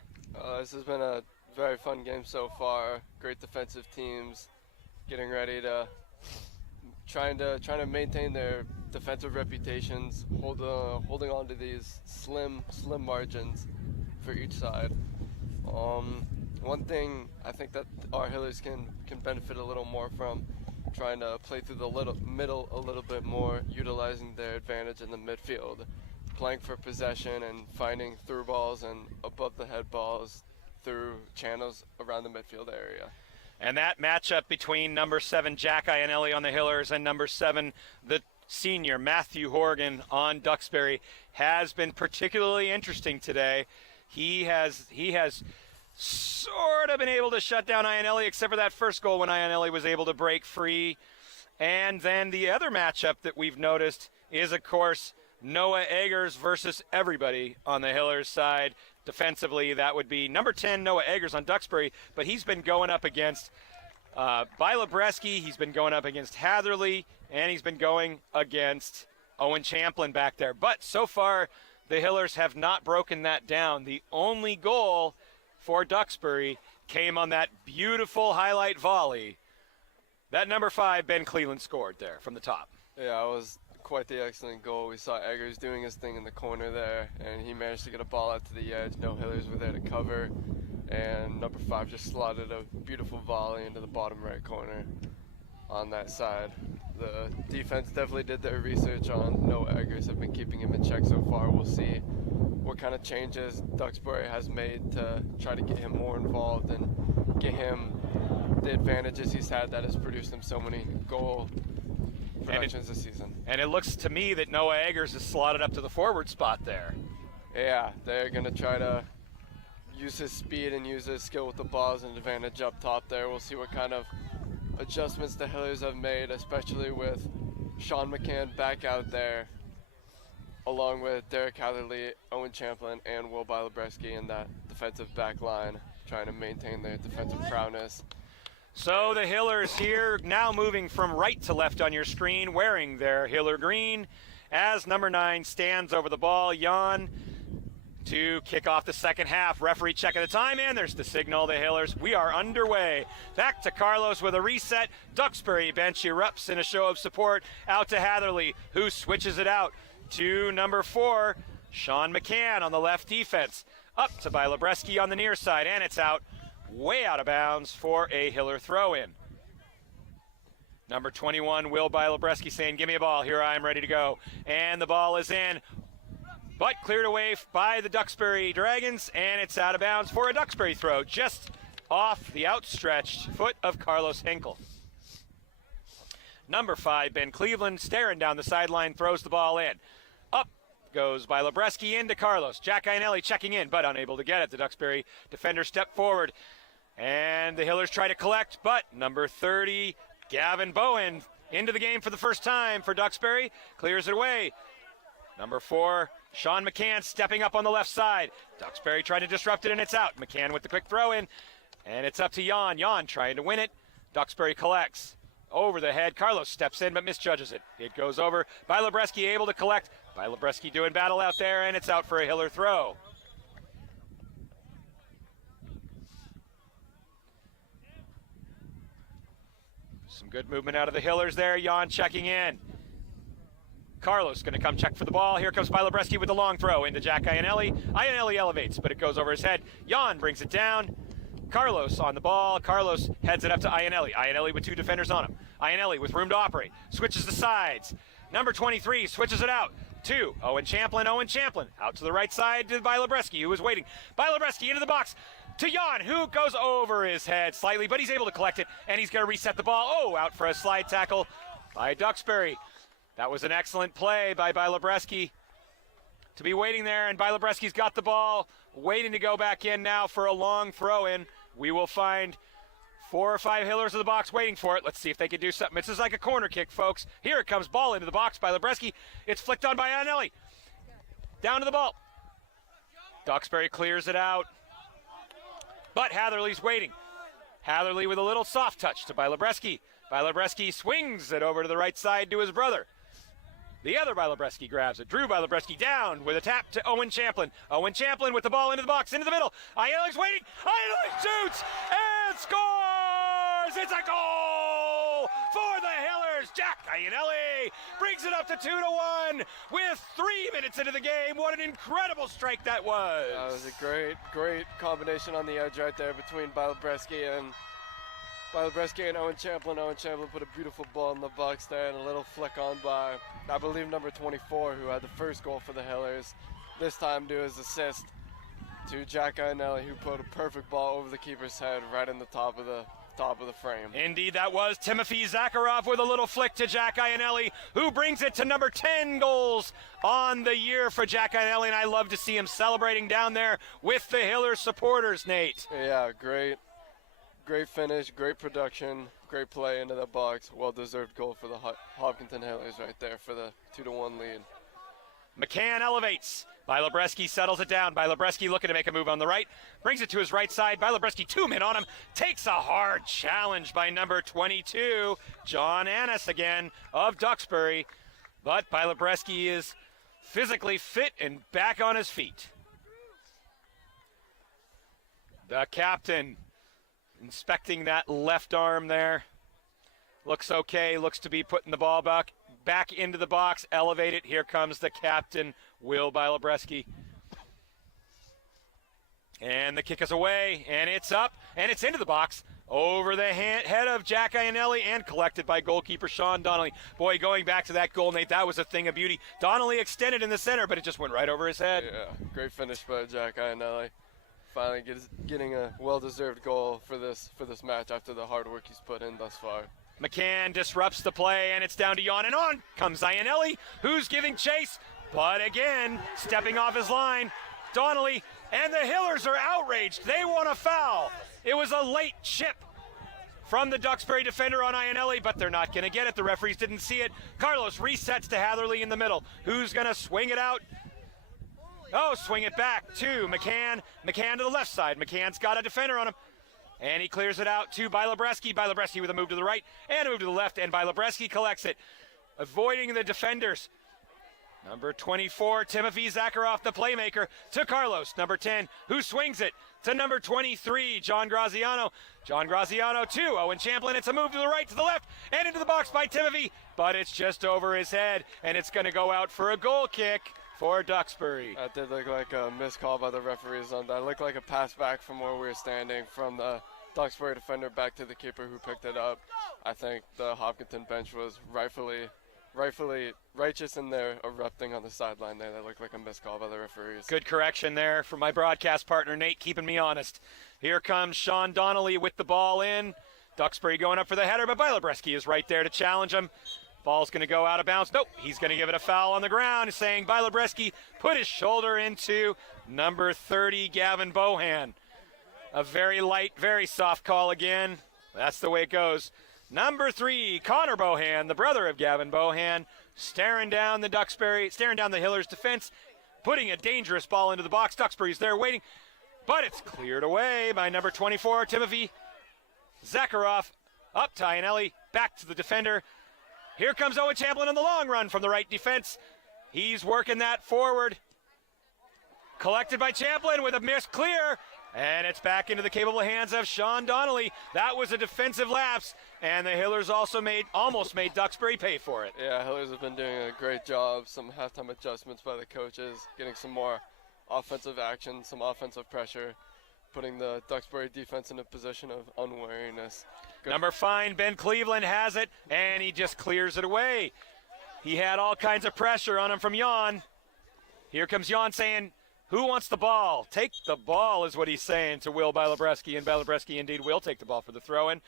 This has been a very fun game so far. Great defensive teams getting ready to trying to maintain their defensive reputations, holding on to these slim margins for each side. One thing I think that our Hillers can benefit a little more from, trying to play through the middle a little bit more, utilizing their advantage in the midfield, playing for possession and finding through balls and above the head balls through channels around the midfield area. And that matchup between number 7 Jack Iannelli on the Hillers and number 7 the senior Matthew Horgan on Duxbury has been particularly interesting today. He has sort of been able to shut down Iannelli, except for that first goal when Iannelli was able to break free. And then the other matchup that we've noticed is, of course, Noah Eggers versus everybody on the Hillers side. Defensively, that would be number 10, Noah Eggers on Duxbury, but he's been going up against Bilebreski, he's been going up against Hatherley, and he's been going against Owen Champlin back there. But so far, the Hillers have not broken that down. The only goal for Duxbury came on that beautiful highlight volley that number 5, Ben Cleveland, scored there from the top. Yeah, it was quite the excellent goal. We saw Eggers doing his thing in the corner there, and he managed to get a ball out to the edge. No Hillers were there to cover, and number 5 just slotted a beautiful volley into the bottom right corner on that side. The defense definitely did their research on Noah Eggers, have been keeping him in check so far. We'll see what kind of changes Duxbury has made to try to get him more involved and get him the advantages he's had that has produced him so many goal productions this season. And it looks to me that Noah Eggers is slotted up to the forward spot there. Yeah, they're going to try to use his speed and use his skill with the ball as an advantage up top there. We'll see what kind of adjustments the Hillers have made, especially with Sean McCann back out there, along with Derek Hatherley, Owen Champlin, and Will Bilebreski in that defensive back line, trying to maintain their defensive prowess. So the Hillers here now moving from right to left on your screen, wearing their Hiller green, as number 9 stands over the ball. Jan to kick off the second half. Referee checking the time, and there's the signal. The Hillers, we are underway. Back to Carlos with a reset. Duxbury bench erupts in a show of support. Out to Hatherley, who switches it out to number 4, Sean McCann on the left defense. Up to Bilebreski on the near side, and it's out. Way out of bounds for a Hiller throw-in. Number 21, Will Bilebreski saying, give me a ball, here I am ready to go. And the ball is in, but cleared away by the Duxbury Dragons, and it's out of bounds for a Duxbury throw, just off the outstretched foot of Carlos Hinkle. Number 5, Ben Cleveland, staring down the sideline, throws the ball in. Up goes Bilebreski into Carlos. Jack Iannelli checking in, but unable to get it. The Duxbury defender step forward, and the Hillers try to collect, but number 30, Gavin Bowen, into the game for the first time for Duxbury, clears it away. Number 4, Sean McCann stepping up on the left side. Duxbury trying to disrupt it, and it's out. McCann with the quick throw in, and it's up to Jan. Jan trying to win it. Duxbury collects. Over the head, Carlos steps in but misjudges it. It goes over. Bilebreski able to collect. Bilebreski doing battle out there, and it's out for a Hiller throw. Some good movement out of the Hillers there. Jan checking in. Carlos going to come check for the ball. Here comes Bilebreski with the long throw into Jack Iannelli. Iannelli elevates, but it goes over his head. Jan brings it down. Carlos on the ball. Carlos heads it up to Iannelli. Iannelli with 2 defenders on him. Iannelli with room to operate. Switches the sides. Number 23 switches it out to Owen Champlin. Owen Champlin out to the right side to Bilebreski, who was waiting. Bilebreski into the box to Jan, who goes over his head slightly, but he's able to collect it, and he's going to reset the ball. Oh, out for a slide tackle by Duxbury. That was an excellent play by Bilebreski to be waiting there, and Bilebreski's got the ball, waiting to go back in now for a long throw-in. We will find 4 or 5 Hillers in the box waiting for it. Let's see if they can do something. This is like a corner kick, folks. Here it comes. Ball into the box by Libreski. It's flicked on by Anelli. Down to the ball. Duxbury clears it out. But Hatherley's waiting. Hatherley with a little soft touch to Bilebreski. Bilebreski swings it over to the right side to his brother. The other Bilebreski grabs it. Drew Bilebreski down with a tap to Owen Champlin. Owen Champlin with the ball into the box, into the middle. Aielli's waiting. Aielli shoots and scores! It's a goal for the Hillers. Jack Aielli brings it up to 2-1 with 3 minutes into the game. What an incredible strike that was. That was a great combination on the edge right there between Bilebreski and Owen Champlin. Owen Champlin put a beautiful ball in the box there and a little flick on by, I believe, number 24, who had the first goal for the Hillers. This time to his assist to Jack Aielli, who put a perfect ball over the keeper's head right in the top of the frame. Indeed, that was Timothy Zakharov with a little flick to Jack Aielli, who brings it to number 10 goals on the year for Jack Aielli, and I love to see him celebrating down there with the Hillers supporters, Nate. Yeah, great finish, great production, great play into the box. Well-deserved goal for the Hopkinton Hillers right there for the 2-1 lead. McCann elevates. Bilebreski settles it down. Bilebreski looking to make a move on the right. Brings it to his right side. Bilebreski 2 men on him. Takes a hard challenge by number 22, John Annis again of Duxbury. But Bilebreski is physically fit and back on his feet. The captain inspecting that left arm there. Looks okay. Looks to be putting the ball back into the box. Elevate it. Here comes the captain, Will Bilebreski. And the kick is away, and it's up, and it's into the box. Over the head of Jack Aielli and collected by goalkeeper Sean Donnelly. Boy, going back to that goal, Nate, that was a thing of beauty. Donnelly extended in the center, but it just went right over his head. Yeah, great finish by Jack Aielli. Finally getting a well-deserved goal for this match after the hard work he's put in thus far. McCann disrupts the play, and it's down to Jan, and on comes Aielli, who's giving chase, but again, stepping off his line, Donnelly, and the Hillers are outraged. They want a foul. It was a late chip from the Duxbury defender on Aielli, but they're not going to get it. The referees didn't see it. Carlos resets to Hatherley in the middle. Who's going to swing it out? Oh, swing it back to McCann. McCann to the left side. McCann's got a defender on him. And he clears it out to Bilebreski. Bilebreski with a move to the right and a move to the left. And Bilebreski collects it, avoiding the defenders. Number 24, Timothy Zakharov, the playmaker, to Carlos. Number 10, who swings it to number 23, John Graziano. John Graziano to Owen Champlin. It's a move to the right, to the left, and into the box by Timothy. But it's just over his head, and it's going to go out for a goal kick for Duxbury. That did look like a missed call by the referees on that. It looked like a pass back from where we were standing from the Duxbury defender back to the keeper who picked it up. I think the Hopkinton bench was rightfully righteous in their erupting on the sideline there. That looked like a missed call by the referees. Good correction there from my broadcast partner, Nate, keeping me honest. Here comes Sean Donnelly with the ball in. Duxbury going up for the header, but Bilebreski is right there to challenge him. Ball's going to go out of bounds. Nope, he's going to give it a foul on the ground, saying Bilebreski put his shoulder into number 30, Gavin Bohan. A very light, very soft call again. That's the way it goes. Number 3, Connor Bohan, the brother of Gavin Bohan, staring down the Hillers defense, putting a dangerous ball into the box. Duxbury's there waiting, but it's cleared away by number 24, Timothy Zakharov. Up to Aielli, back to the defender. Here comes Owen Champlin on the long run from the right defense. He's working that forward. Collected by Champlin with a missed clear. And it's back into the capable hands of Sean Donnelly. That was a defensive lapse. And the Hillers also almost made Duxbury pay for it. Yeah, Hillers have been doing a great job. Some halftime adjustments by the coaches, getting some more offensive action, some offensive pressure, putting the Duxbury defense in a position of unwariness. Good. Number 5, Ben Cleveland has it, and he just clears it away. He had all kinds of pressure on him from Jan. Here comes Jan saying, who wants the ball? Take the ball is what he's saying to Will Bilebreski, and Bilebreski indeed will take the ball for the throw-in.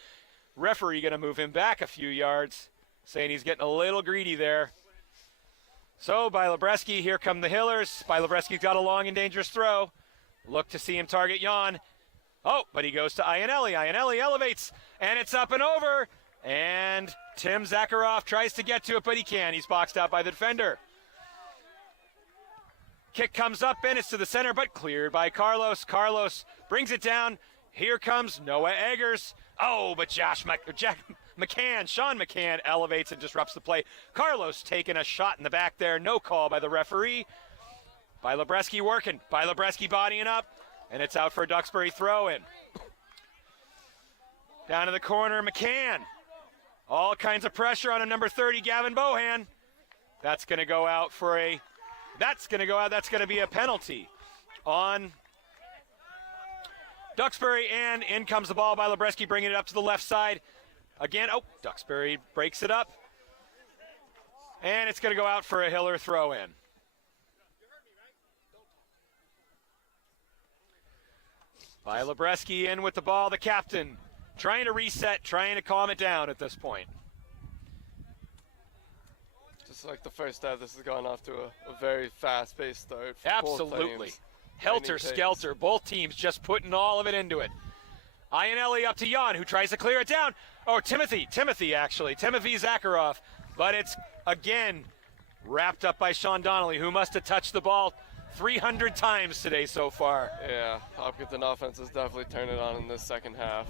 Referee going to move him back a few yards, saying he's getting a little greedy there. So Bilebreski, here come the Hillers. Bilebreski's got a long and dangerous throw. Look to see him target Jan. Oh, but he goes to Iannelli. Iannelli elevates, and it's up and over. And Tim Zakharov tries to get to it, but he can't. He's boxed out by the defender. Kick comes up, and it's to the center, but cleared by Carlos. Carlos brings it down. Here comes Noah Eggers. Oh, but Sean McCann elevates and disrupts the play. Carlos taking a shot in the back there. No call by the referee. Bilobreski working. Bilobreski bodying up, and it's out for a Duxbury throw-in. Down to the corner, McCann. All kinds of pressure on him, number 30, Gavin Bohan. That's going to go out for a... That's going to go out. That's going to be a penalty on Duxbury, and in comes the ball by Bilobreski, bringing it up to the left side. Again, oh, Duxbury breaks it up. And it's going to go out for a Hiller throw-in. Bilobreski in with the ball, the captain, trying to reset, trying to calm it down at this point. Just like the first half, this has gone off to a very fast-paced start. Absolutely. Helter-skelter, both teams just putting all of it into it. Iannelli up to Jan, who tries to clear it down. Oh, Timothy Zakharov. But it's, again, wrapped up by Sean Donnelly, who must have touched the ball 300 times today so far. Yeah, Hopkinton offense is definitely turning it on in this second half.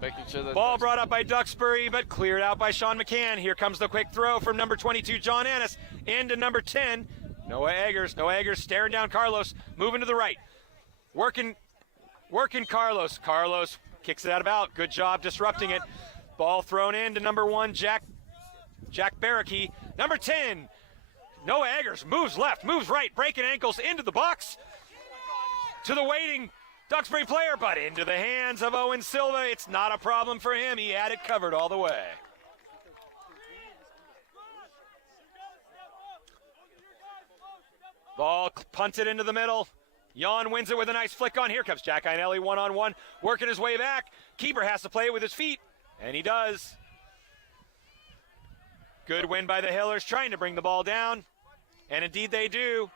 Making sure that ball brought up by Duxbury, but cleared out by Sean McCann. Here comes the quick throw from number 22, John Annis, into number 10, Noah Eggers. Noah Eggers staring down Carlos, moving to the right. Working Carlos. Carlos kicks it out of bounds. Good job disrupting it. Ball thrown in to number 1, Jack Barricky. Number 10, Noah Eggers moves left, moves right, breaking ankles into the box. To the waiting Duxbury player, but into the hands of Owen Silva. It's not a problem for him. He had it covered all the way. Ball punted into the middle. Jan wins it with a nice flick on. Here comes Jack Iannelli one-on-one, working his way back. Keeper has to play it with his feet, and he does. Good win by the Hillers, trying to bring the ball down, and indeed they do.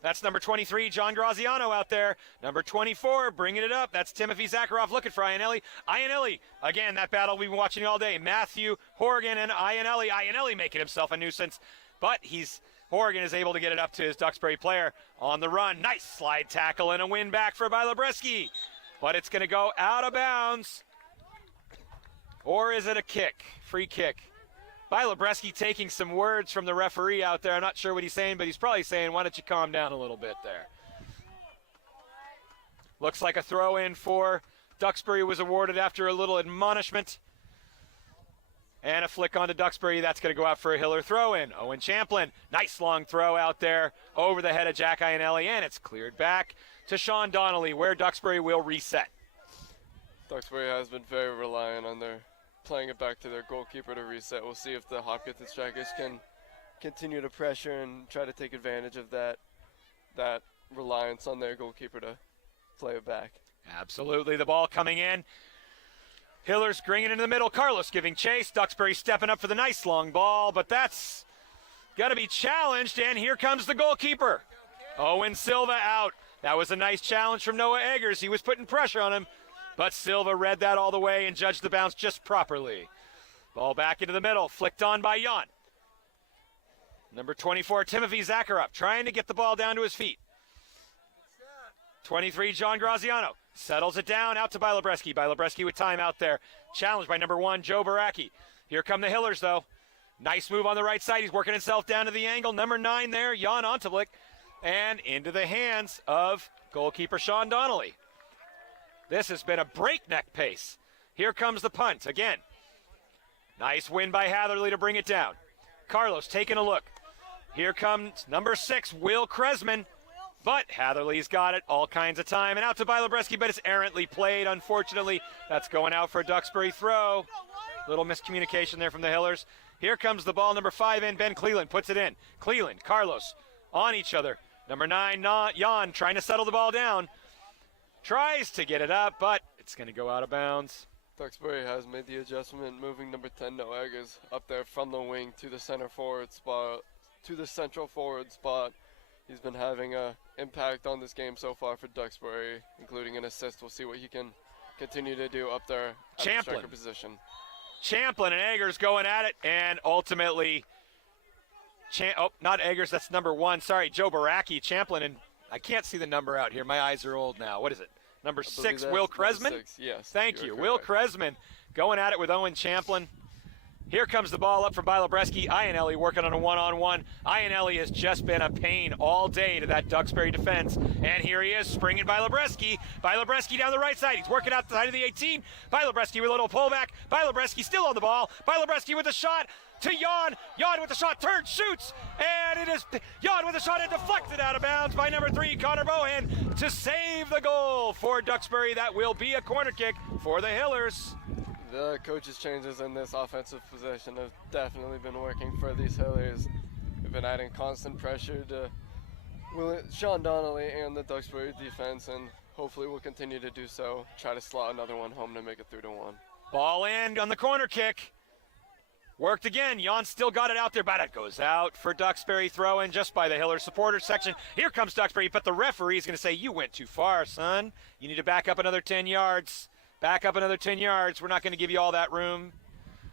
That's number 23, John Graziano out there. Number 24, bringing it up. That's Timothy Zakharov looking for Iannelli. Iannelli, again, that battle we've been watching all day. Matthew Horgan and Iannelli. Iannelli making himself a nuisance, but Horgan is able to get it up to his Duxbury player on the run. Nice slide tackle and a win back for Bilobreski. But it's going to go out of bounds. Or is it a kick? Free kick. Bilobreski taking some words from the referee out there. I'm not sure what he's saying, but he's probably saying, why don't you calm down a little bit there. Looks like a throw-in for Duxbury was awarded after a little admonishment. And a flick onto Duxbury. That's going to go out for a Hiller throw-in. Owen Champlin, nice long throw out there over the head of Jack Iannelli, and it's cleared back to Sean Donnelly, where Duxbury will reset. Duxbury has been very reliant on their playing it back to their goalkeeper to reset. We'll see if the Hopkinton Strikers can continue to pressure and try to take advantage of that reliance on their goalkeeper to play it back. Absolutely. The ball coming in. Hillers bringing it into the middle. Carlos giving chase. Duxbury stepping up for the nice long ball, but that's got to be challenged, and here comes the goalkeeper. Owen Silva out. That was a nice challenge from Noah Eggers. He was putting pressure on him, but Silva read that all the way and judged the bounce just properly. Ball back into the middle, flicked on by Jan. Number 24, Timothy Zakharov, trying to get the ball down to his feet. 23, John Graziano, settles it down out to Bilobreski. Bilobreski with time out there. Challenged by number 1, Joe Baracki. Here come the Hillers, though. Nice move on the right side. He's working himself down to the angle. Number 9 there, Jan Ontavlik. And into the hands of goalkeeper Sean Donnelly. This has been a breakneck pace. Here comes the punt again. Nice win by Hatherley to bring it down. Carlos taking a look. Here comes number 6, Will Kresman. But Hatherley's got it all kinds of time. And out to Bilobreski, but it's errantly played, unfortunately. That's going out for a Duxbury throw. Little miscommunication there from the Hillers. Here comes the ball, number 5 in. Ben Cleland puts it in. Cleland, Carlos on each other. Number 9, Jan trying to settle the ball down. Tries to get it up, but it's going to go out of bounds. Duxbury has made the adjustment, moving number 10, Noah Eggers, up there from the wing to the central forward spot. He's been having an impact on this game so far for Duxbury, including an assist. We'll see what he can continue to do up there at the Champlin. striker position. Champlin and Eggers going at it, and ultimately, not Eggers, that's number 1. Sorry, Joe Baracki, Champlin, and I can't see the number out here. My eyes are old now. What is it? Number 6, Will Kresman? 6, yes. Thank you. Correct. Will Kresman going at it with Owen Champlin. Here comes the ball up from Bilobreski. Iannelli working on a one-on-one. Iannelli has just been a pain all day to that Duxbury defense. And here he is, springing Bilobreski. Bilobreski down the right side. He's working out the side of the 18. Bilobreski with a little pullback. Bilobreski still on the ball. Bilobreski with a shot to Jan. Jan with the shot, turns, shoots. And it is Jan with a shot and deflected out of bounds by number 3, Connor Bohan, to save the goal for Duxbury. That will be a corner kick for the Hillers. The coaches' changes in this offensive possession have definitely been working for these Hillers. We've been adding constant pressure to Sean Donnelly and the Duxbury defense, and hopefully we'll continue to do so. Try to slot another one home to make it 3-1. Ball in on the corner kick. Worked again. Jan still got it out there, but it goes out for Duxbury. Throw in just by the Hiller supporter section. Here comes Duxbury, but the referee is going to say, you went too far, son. You need to back up another 10 yards. Back up another 10 yards. We're not going to give you all that room.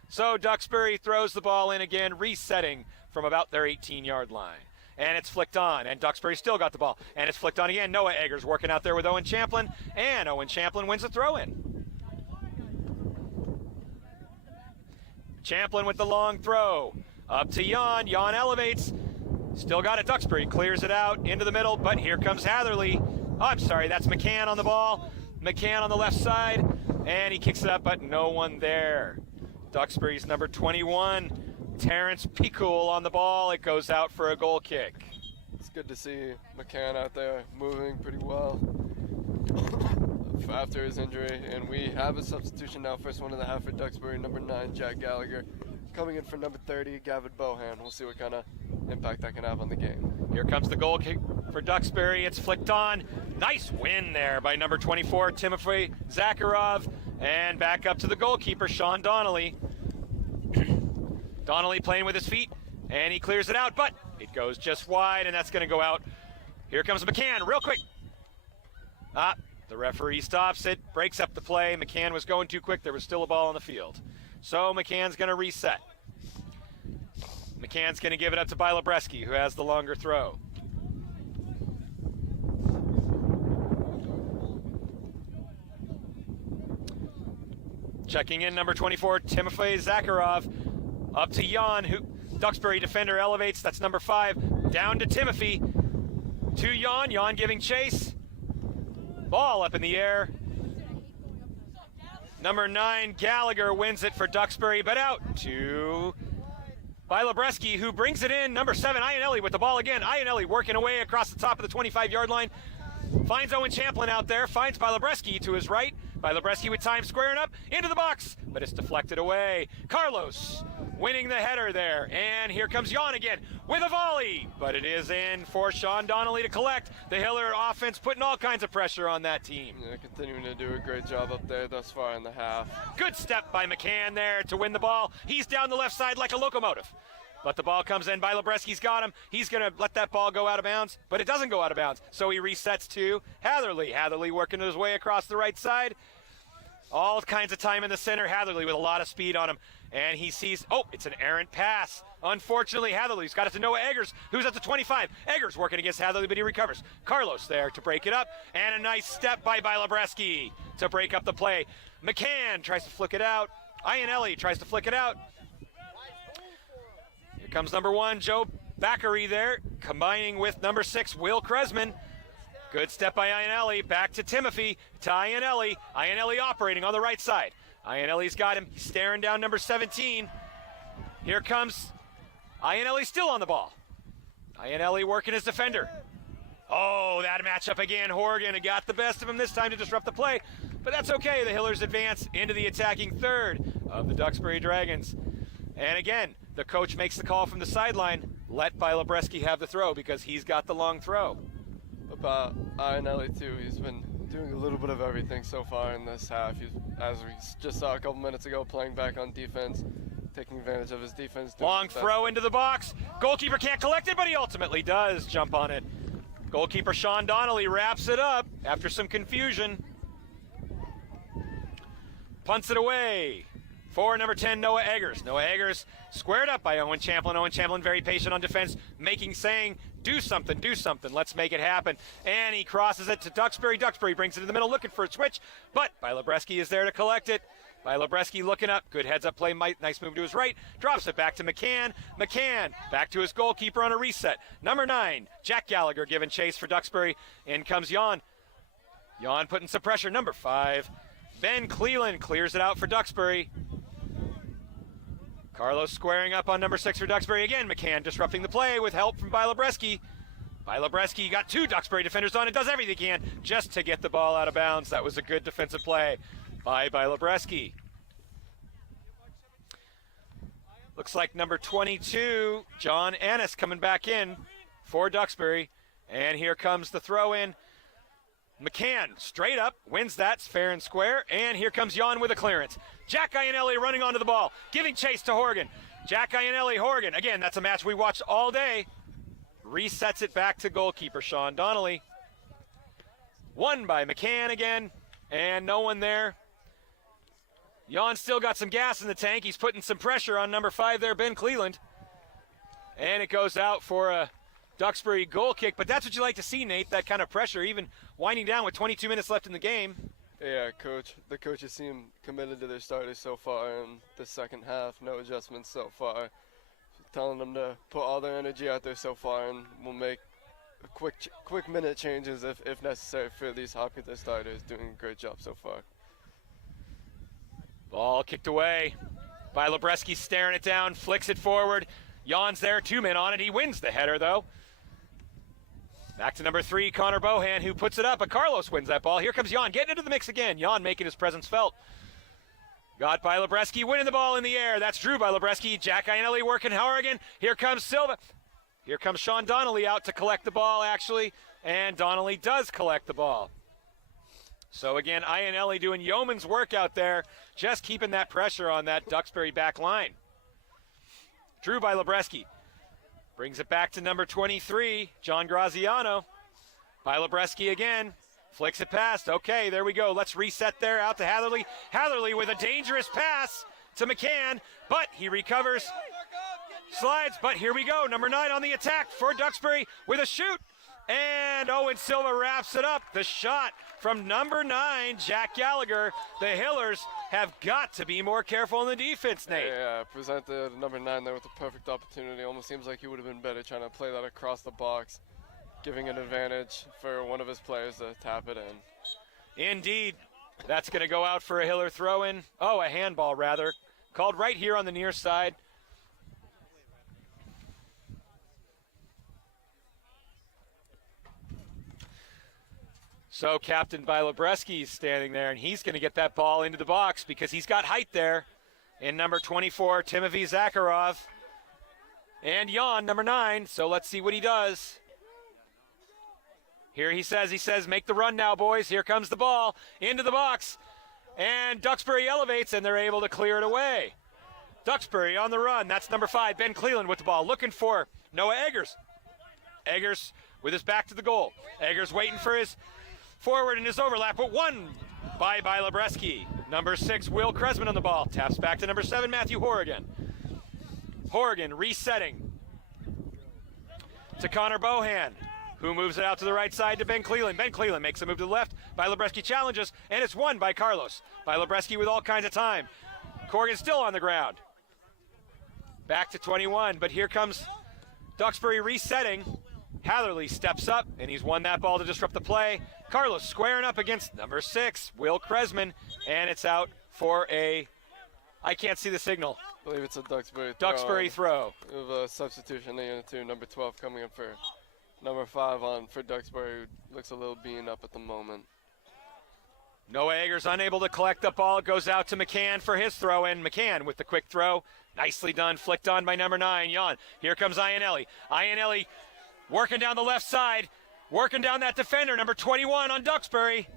So Duxbury throws the ball in again, resetting from about their 18-yard line. And it's flicked on, and Duxbury still got the ball. And it's flicked on again. Noah Eggers working out there with Owen Champlin, and Owen Champlin wins the throw-in. Champlin with the long throw. Up to Jan. Jan elevates. Still got it. Duxbury clears it out into the middle, but here comes Hatherley. Oh, I'm sorry, that's McCann on the ball. McCann on the left side, and he kicks it up, but no one there. Duxbury's number 21, Terrence Picoul on the ball. It goes out for a goal kick. It's good to see McCann out there moving pretty well after his injury, and we have a substitution now. First one in the half for Duxbury, number 9, Jack Gallagher. Coming in for number 30, Gavin Bohan. We'll see what kind of impact that can have on the game. Here comes the goal kick for Duxbury. It's flicked on. Nice win there by number 24, Timofey Zakharov. And back up to the goalkeeper, Sean Donnelly. Donnelly playing with his feet, and he clears it out, but it goes just wide, and that's going to go out. Here comes McCann, real quick. The referee stops it, breaks up the play. McCann was going too quick. There was still a ball on the field. So McCann's going to reset. McCann's going to give it up to Bilobreski, who has the longer throw. Checking in, number 24, Timofey Zakharov. Up to Jan, who Duxbury defender elevates. That's number 5. Down to Timothy. To Jan. Jan giving chase. Ball up in the air. Number 9, Gallagher wins it for Duxbury, but out to Bilobreski, who brings it in. Number 7, Iannelli with the ball again. Iannelli working away across the top of the 25-yard line. Finds Owen Champlin out there. Finds Bilobreski to his right. Bilobreski with time squaring up into the box, but it's deflected away. Carlos winning the header there. And here comes Jan again with a volley, but it is in for Sean Donnelly to collect. The Hiller offense putting all kinds of pressure on that team. Yeah, continuing to do a great job up there thus far in the half. Good step by McCann there to win the ball. He's down the left side like a locomotive. But the ball comes in. Bilobreski's got him. He's going to let that ball go out of bounds, but it doesn't go out of bounds. So he resets to Hatherley. Hatherley working his way across the right side. All kinds of time in the center. Hatherley with a lot of speed on him. And he sees, it's an errant pass. Unfortunately, Hatherley's got it to Noah Eggers, who's at the 25. Eggers working against Hatherley, but he recovers. Carlos there to break it up. And a nice step by Bilobreski to break up the play. McCann tries to flick it out. Iannelli tries to flick it out. Here comes number 1, Joe Backery there, combining with number 6, Will Kresman. Good step by Iannelli. Back to Timothy, to Iannelli. Iannelli operating on the right side. Iannelli's got him. He's staring down number 17. Here comes Iannelli still on the ball. Iannelli working his defender. Oh, that matchup again. Horgan got the best of him this time to disrupt the play. But that's okay. The Hillers advance into the attacking third of the Duxbury Dragons. And again, the coach makes the call from the sideline. Let Bilobreski have the throw because he's got the long throw. About Iannelli too, he's been doing a little bit of everything so far in this half. He's, as we just saw a couple minutes ago, playing back on defense, taking advantage of his defense. Long throw into the box. Goalkeeper can't collect it, but he ultimately does jump on it. Goalkeeper Sean Donnelly wraps it up after some confusion. punts it away for number 10, Noah Eggers. Noah Eggers squared up by Owen Champlin. Owen Champlin very patient on defense, saying, do something, let's make it happen. And he crosses it to Duxbury. Duxbury brings it in the middle, looking for a switch, but Bilobreski is there to collect it. Bilobreski looking up, good heads-up play, nice move to his right, drops it back to McCann. McCann back to his goalkeeper on a reset. Number 9, Jack Gallagher giving chase for Duxbury. In comes Jan. Jan putting some pressure. Number 5, Ben Cleland clears it out for Duxbury. Carlos squaring up on number 6 for Duxbury again. McCann disrupting the play with help from Bilobreski. Bilobreski got 2 Duxbury defenders on and does everything he can just to get the ball out of bounds. That was a good defensive play by Bilobreski. Looks like number 22, John Annis, coming back in for Duxbury. And here comes the throw in. McCann straight up, wins that, fair and square. And here comes Jan with a clearance. Jack Iannelli running onto the ball, giving chase to Horgan. Jack Iannelli, Horgan. Again, that's a match we watched all day. Resets it back to goalkeeper Sean Donnelly. Won by McCann again, and no one there. Jan still got some gas in the tank. He's putting some pressure on number 5 there, Ben Cleland. And it goes out for a Duxbury goal kick, but that's what you like to see, Nate, that kind of pressure, even winding down with 22 minutes left in the game. Yeah, the coaches seem committed to their starters so far in the second half. No adjustments so far. Telling them to put all their energy out there so far, and we'll make quick minute changes if necessary for these Hopkins starters. Doing a great job so far. Ball kicked away. Bilobreski staring it down, flicks it forward. Jan's there, 2 men on it. He wins the header, though. Back to number 3, Connor Bohan, who puts it up, but Carlos wins that ball. Here comes Jan, getting into the mix again. Jan making his presence felt. Got Bilobreski winning the ball in the air. That's Drew Bilobreski. Jack Iannelli working Horrigan. Here comes Silva. Here comes Sean Donnelly out to collect the ball, actually. And Donnelly does collect the ball. So again, Iannelli doing yeoman's work out there, just keeping that pressure on that Duxbury back line. Drew Bilobreski brings it back to number 23, John Graziano. Bilobreski again, flicks it past. Okay, there we go. Let's reset there, out to Hatherley. Hatherley with a dangerous pass to McCann, but he recovers, slides, but here we go. Number 9 on the attack for Duxbury with a shoot. And Owen Silva wraps it up. The shot from number 9, Jack Gallagher. The Hillers have got to be more careful in the defense, Nate. Yeah, presented number 9 there with a perfect opportunity. Almost seems like he would have been better trying to play that across the box, giving an advantage for one of his players to tap it in. Indeed. That's going to go out for a Hiller throw-in. Oh, a handball, rather. Called right here on the near side. So Captain Bilobreski is standing there, and he's going to get that ball into the box because he's got height there. In number 24, Timothy Zakharov. And Jan, number 9. So let's see what he does. Here he says, make the run now, boys. Here comes the ball into the box. And Duxbury elevates, and they're able to clear it away. Duxbury on the run. That's number 5, Ben Cleland with the ball, looking for Noah Eggers. Eggers with his back to the goal. Eggers waiting for his forward in his overlap, but won by Bilobreski. Number 6, Will Kresman on the ball. Taps back to number 7, Matthew Horrigan. Horrigan resetting to Connor Bohan, who moves it out to the right side to Ben Cleland. Ben Cleland makes a move to the left. Bilobreski challenges, and it's won by Carlos. Bilobreski with all kinds of time. Corrigan still on the ground. Back to 21, but here comes Duxbury resetting. Hatherley steps up, and he's won that ball to disrupt the play. Carlos squaring up against number 6, Will Kresman, and it's out for a, I can't see the signal. I believe it's a Duxbury throw. Duxbury throw. With a substitution into number 12 coming in for number 5 on for Duxbury, who looks a little beaten up at the moment. Noah Eggers unable to collect the ball. It goes out to McCann for his throw-in. McCann with the quick throw. Nicely done, flicked on by number 9, Jan. Here comes Iannelli. Iannelli working down the left side, working down that defender, number 21 on Duxbury.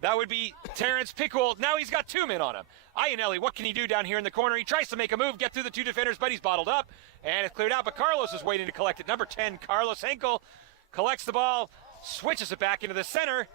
That would be Terrence Pickle. Now he's got 2 men on him. Iannelli, what can he do down here in the corner? He tries to make a move, get through the 2 defenders, but he's bottled up, and it's cleared out, but Carlos is waiting to collect it. Number 10, Carlos Henkel, collects the ball, switches it back into the center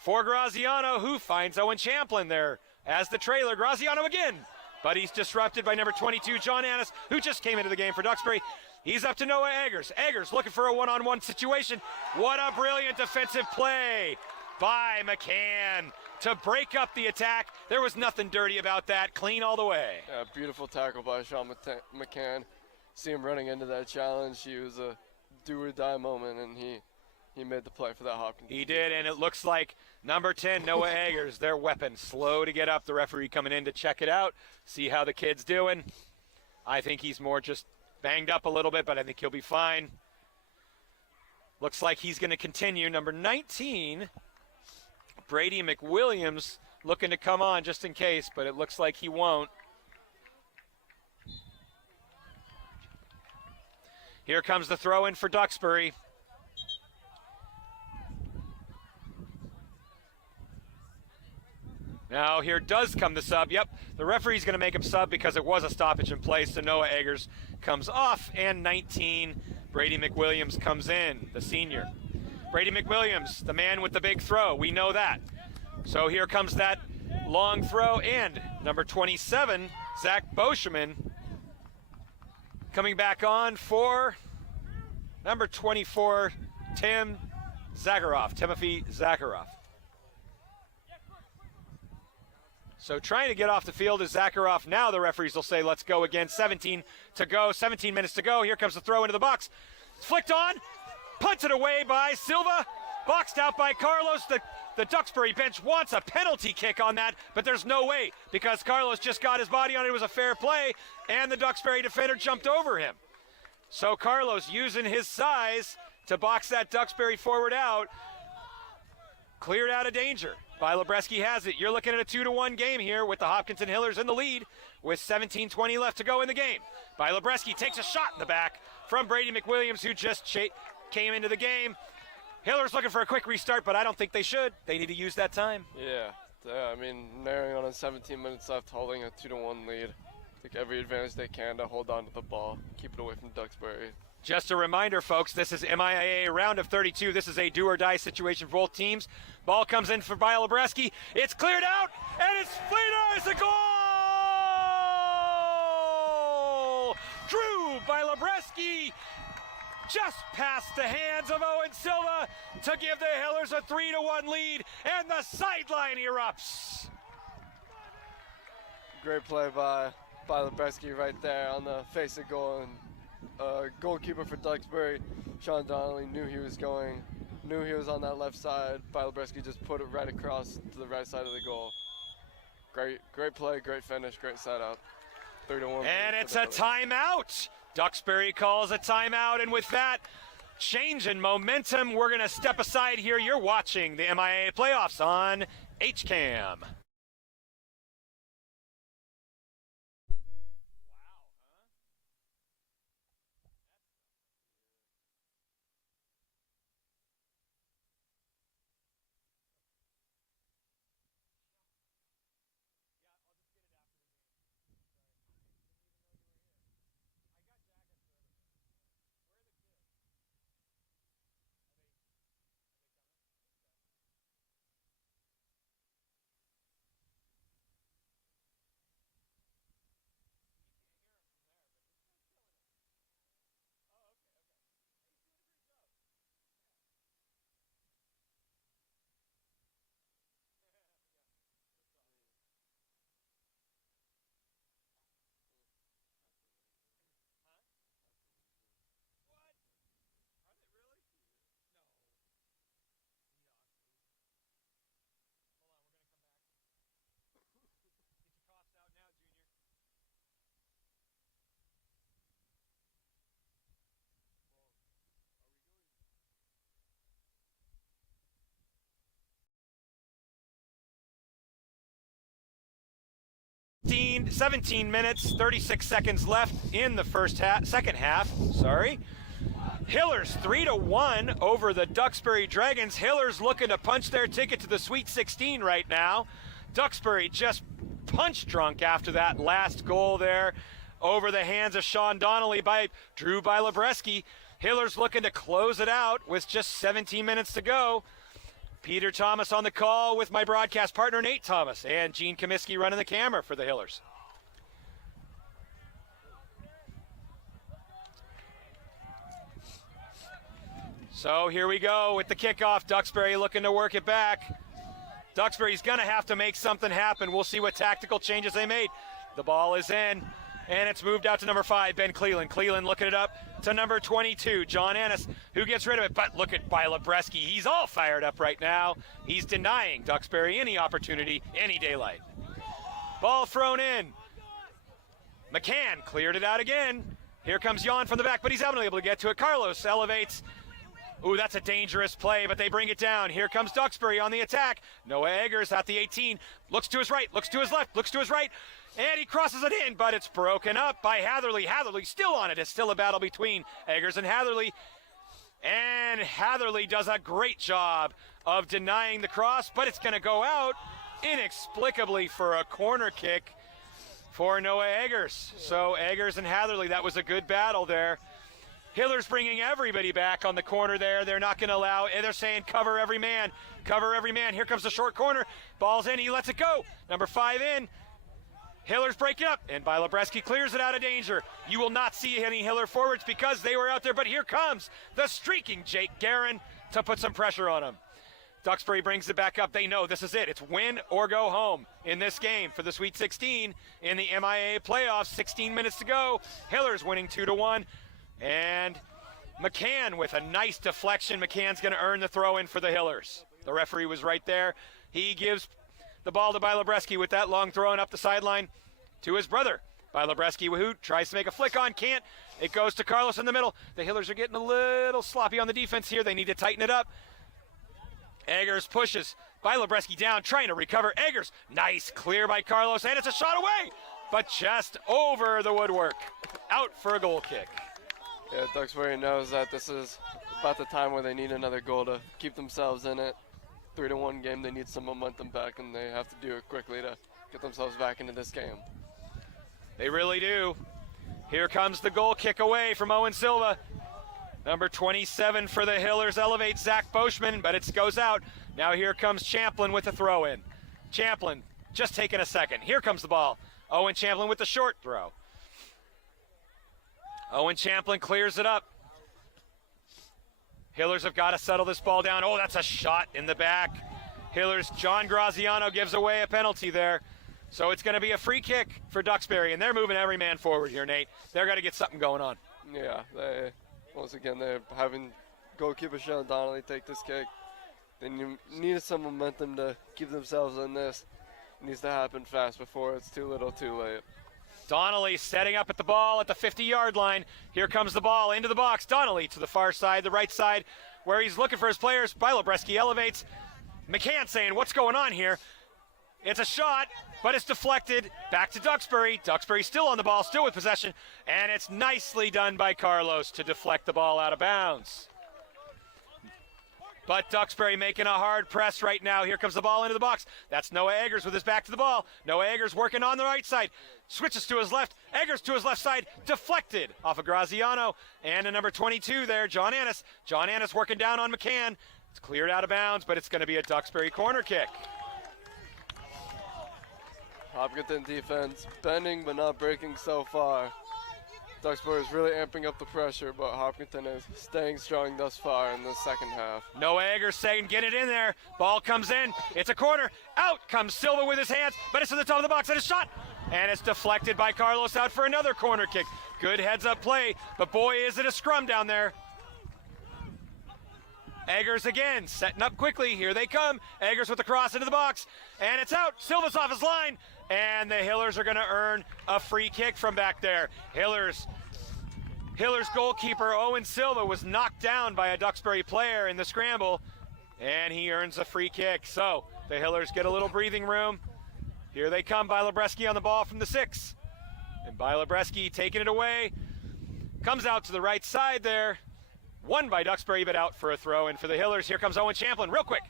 for Graziano, who finds Owen Champlin there. as the trailer. Graziano again, but he's disrupted by number 22, John Annis, who just came into the game for Duxbury. He's up to Noah Eggers. Eggers looking for a one-on-one situation. What a brilliant defensive play by McCann to break up the attack. There was nothing dirty about that. Clean all the way. Yeah, beautiful tackle by Sean McCann. See him running into that challenge. He was a do-or-die moment, and he made the play for that Hopkins. He did, and it looks like number 10, Noah Eggers, their weapon, slow to get up. The referee coming in to check it out, see how the kid's doing. I think he's more just banged up a little bit, but I think he'll be fine. Looks like he's going to continue. Number 19, Brady McWilliams, looking to come on just in case, but it looks like he won't. Here comes the throw in for Duxbury. Now here does come the sub. Yep, the referee's going to make him sub because it was a stoppage in place. So Noah Eggers comes off, and 19, Brady McWilliams comes in, the senior. Brady McWilliams, the man with the big throw. We know that. So here comes that long throw, and number 27, Zach Boscheman, coming back on for number 24, Timothy Zakharov. So trying to get off the field is Zakharov. Now the referees will say, let's go again. 17 to go, 17 minutes to go. Here comes the throw into the box. Flicked on, punted away by Silva, boxed out by Carlos. The Duxbury bench wants a penalty kick on that, but there's no way because Carlos just got his body on it. It was a fair play, and the Duxbury defender jumped over him. So Carlos using his size to box that Duxbury forward out, cleared out of danger. Bilobreski has it. You're looking at a 2-1 game here with the Hopkinton Hillers in the lead with 17:20 left to go in the game. Bilobreski takes a shot in the back from Brady McWilliams, who just came into the game. Hillers looking for a quick restart, but I don't think they should. They need to use that time. Yeah, I mean, narrowing on 17 minutes left, holding a 2-1 lead. Take every advantage they can to hold on to the ball, keep it away from Duxbury. Just a reminder, folks, this is MIAA round of 32. This is a do-or-die situation for both teams. Ball comes in for Bilobreski. It's cleared out, and it's Fleener. It's a goal! Drew Bilobreski just past the hands of Owen Silva to give the Hillers a 3-1 lead, and the sideline erupts. Great play by Bilobreski right there on the face of goal, and goalkeeper for Duxbury, Sean Donnelly, knew he was on that left side. Bilobreski just put it right across to the right side of the goal. Great play, great finish, great setup. 3-1. And it's a timeout. Duxbury calls a timeout, and with that change in momentum, we're going to step aside here. You're watching the MIAA playoffs on HCAM. Fifteen, 17 minutes, 36 seconds left in the second half. Hillers 3-1 over the Duxbury Dragons. Hillers looking to punch their ticket to the Sweet 16 right now. Duxbury just punch drunk after that last goal there over the hands of Sean Donnelly by Drew Bilobreski. Hillers looking to close it out with just 17 minutes to go. Peter Thomas on the call with my broadcast partner, Nate Thomas, and Gene Comiskey running the camera for the Hillers. So here we go with the kickoff. Duxbury looking to work it back. Duxbury's going to have to make something happen. We'll see what tactical changes they made. The ball is in, and it's moved out to number 5, Ben Cleland. Cleland looking it up to number 22, John Ennis, who gets rid of it. But look at Bilebreski. He's all fired up right now. He's denying Duxbury any opportunity, any daylight. Ball thrown in. McCann cleared it out again. Here comes Jan from the back, but he's unable to get to it. Carlos elevates. Ooh, that's a dangerous play, but they bring it down. Here comes Duxbury on the attack. Noah Eggers at the 18. Looks to his right, looks to his left, looks to his right. And he crosses it in, but it's broken up by Hatherley. Hatherley still on it. It's still a battle between Eggers and Hatherley. And Hatherley does a great job of denying the cross, but it's going to go out inexplicably for a corner kick for Noah Eggers. So Eggers and Hatherley, that was a good battle there. Hillers bringing everybody back on the corner there. They're not going to allow, they're saying cover every man, cover every man. Here comes the short corner. Ball's in, he lets it go. Number 5 in. Hillers break it up, and Bilebreski clears it out of danger. You will not see any Hiller forwards because they were out there, but here comes the streaking Jake Guerin to put some pressure on him. Duxbury brings it back up. They know this is it. It's win or go home in this game for the Sweet 16 in the MIAA playoffs. 16 minutes to go. Hillers winning 2-1. And McCann with a nice deflection. McCann's going to earn the throw in for the Hillers. The referee was right there. He gives the ball to Bilebreski with that long throw and up the sideline to his brother. Bilebreski, who tries to make a flick on, can't. It goes to Carlos in the middle. The Hillers are getting a little sloppy on the defense here. They need to tighten it up. Eggers pushes. Bilebreski down, trying to recover. Eggers, nice clear by Carlos, and it's a shot away, but just over the woodwork. Out for a goal kick. Yeah, Duxbury knows that this is about the time where they need another goal to keep themselves in it. 3-1 game, they need some momentum back, and they have to do it quickly to get themselves back into this game. They really do. Here comes the goal kick away from Owen Silva. Number 27 for the Hillers elevates Zach Boschman, but it goes out. Now here comes Champlin with the throw in. Champlin just taking a second. Here comes the ball. Owen Champlin with the short throw. Owen Champlin clears it up. Hillers have got to settle this ball down. Oh, that's a shot in the back. Hillers, John Graziano gives away a penalty there. So it's going to be a free kick for Duxbury, and they're moving every man forward here, Nate. They're going to get something going on. Yeah, once again, they're having goalkeeper Sean Donnelly take this kick. They need some momentum to keep themselves in this. It needs to happen fast before it's too little too late. Donnelly setting up at the ball at the 50-yard line. Here comes the ball into the box. Donnelly to the far side, the right side, where he's looking for his players. Bilebreski elevates. McCann saying, what's going on here? It's a shot, but it's deflected. Back to Duxbury. Duxbury still on the ball, still with possession. And it's nicely done by Carlos to deflect the ball out of bounds. But Duxbury making a hard press right now. Here comes the ball into the box. That's Noah Eggers with his back to the ball. Noah Eggers working on the right side. Switches to his left. Eggers to his left side. Deflected off of Graziano. And a number 22 there, John Annis. John Annis working down on McCann. It's cleared out of bounds, but it's going to be a Duxbury corner kick. Hopkinton defense bending but not breaking so far. Duxbury is really amping up the pressure, but Hopkinton is staying strong thus far in the second half. Noah Eggers saying, get it in there. Ball comes in. It's a corner. Out comes Silva with his hands, but it's to the top of the box and a shot. And it's deflected by Carlos out for another corner kick. Good heads-up play, but boy, is it a scrum down there. Eggers again, setting up quickly. Here they come. Eggers with the cross into the box, and it's out. Silva's off his line, and the Hillers are going to earn a free kick from back there. Hillers goalkeeper Owen Silva was knocked down by a Duxbury player in the scramble, and he earns a free kick. So the Hillers get a little breathing room. Here they come. Bilebreski on the ball from the 6. And Bilebreski taking it away. Comes out to the right side there. Won by Duxbury, but out for a throw. And for the Hillers, here comes Owen Champlin real quick.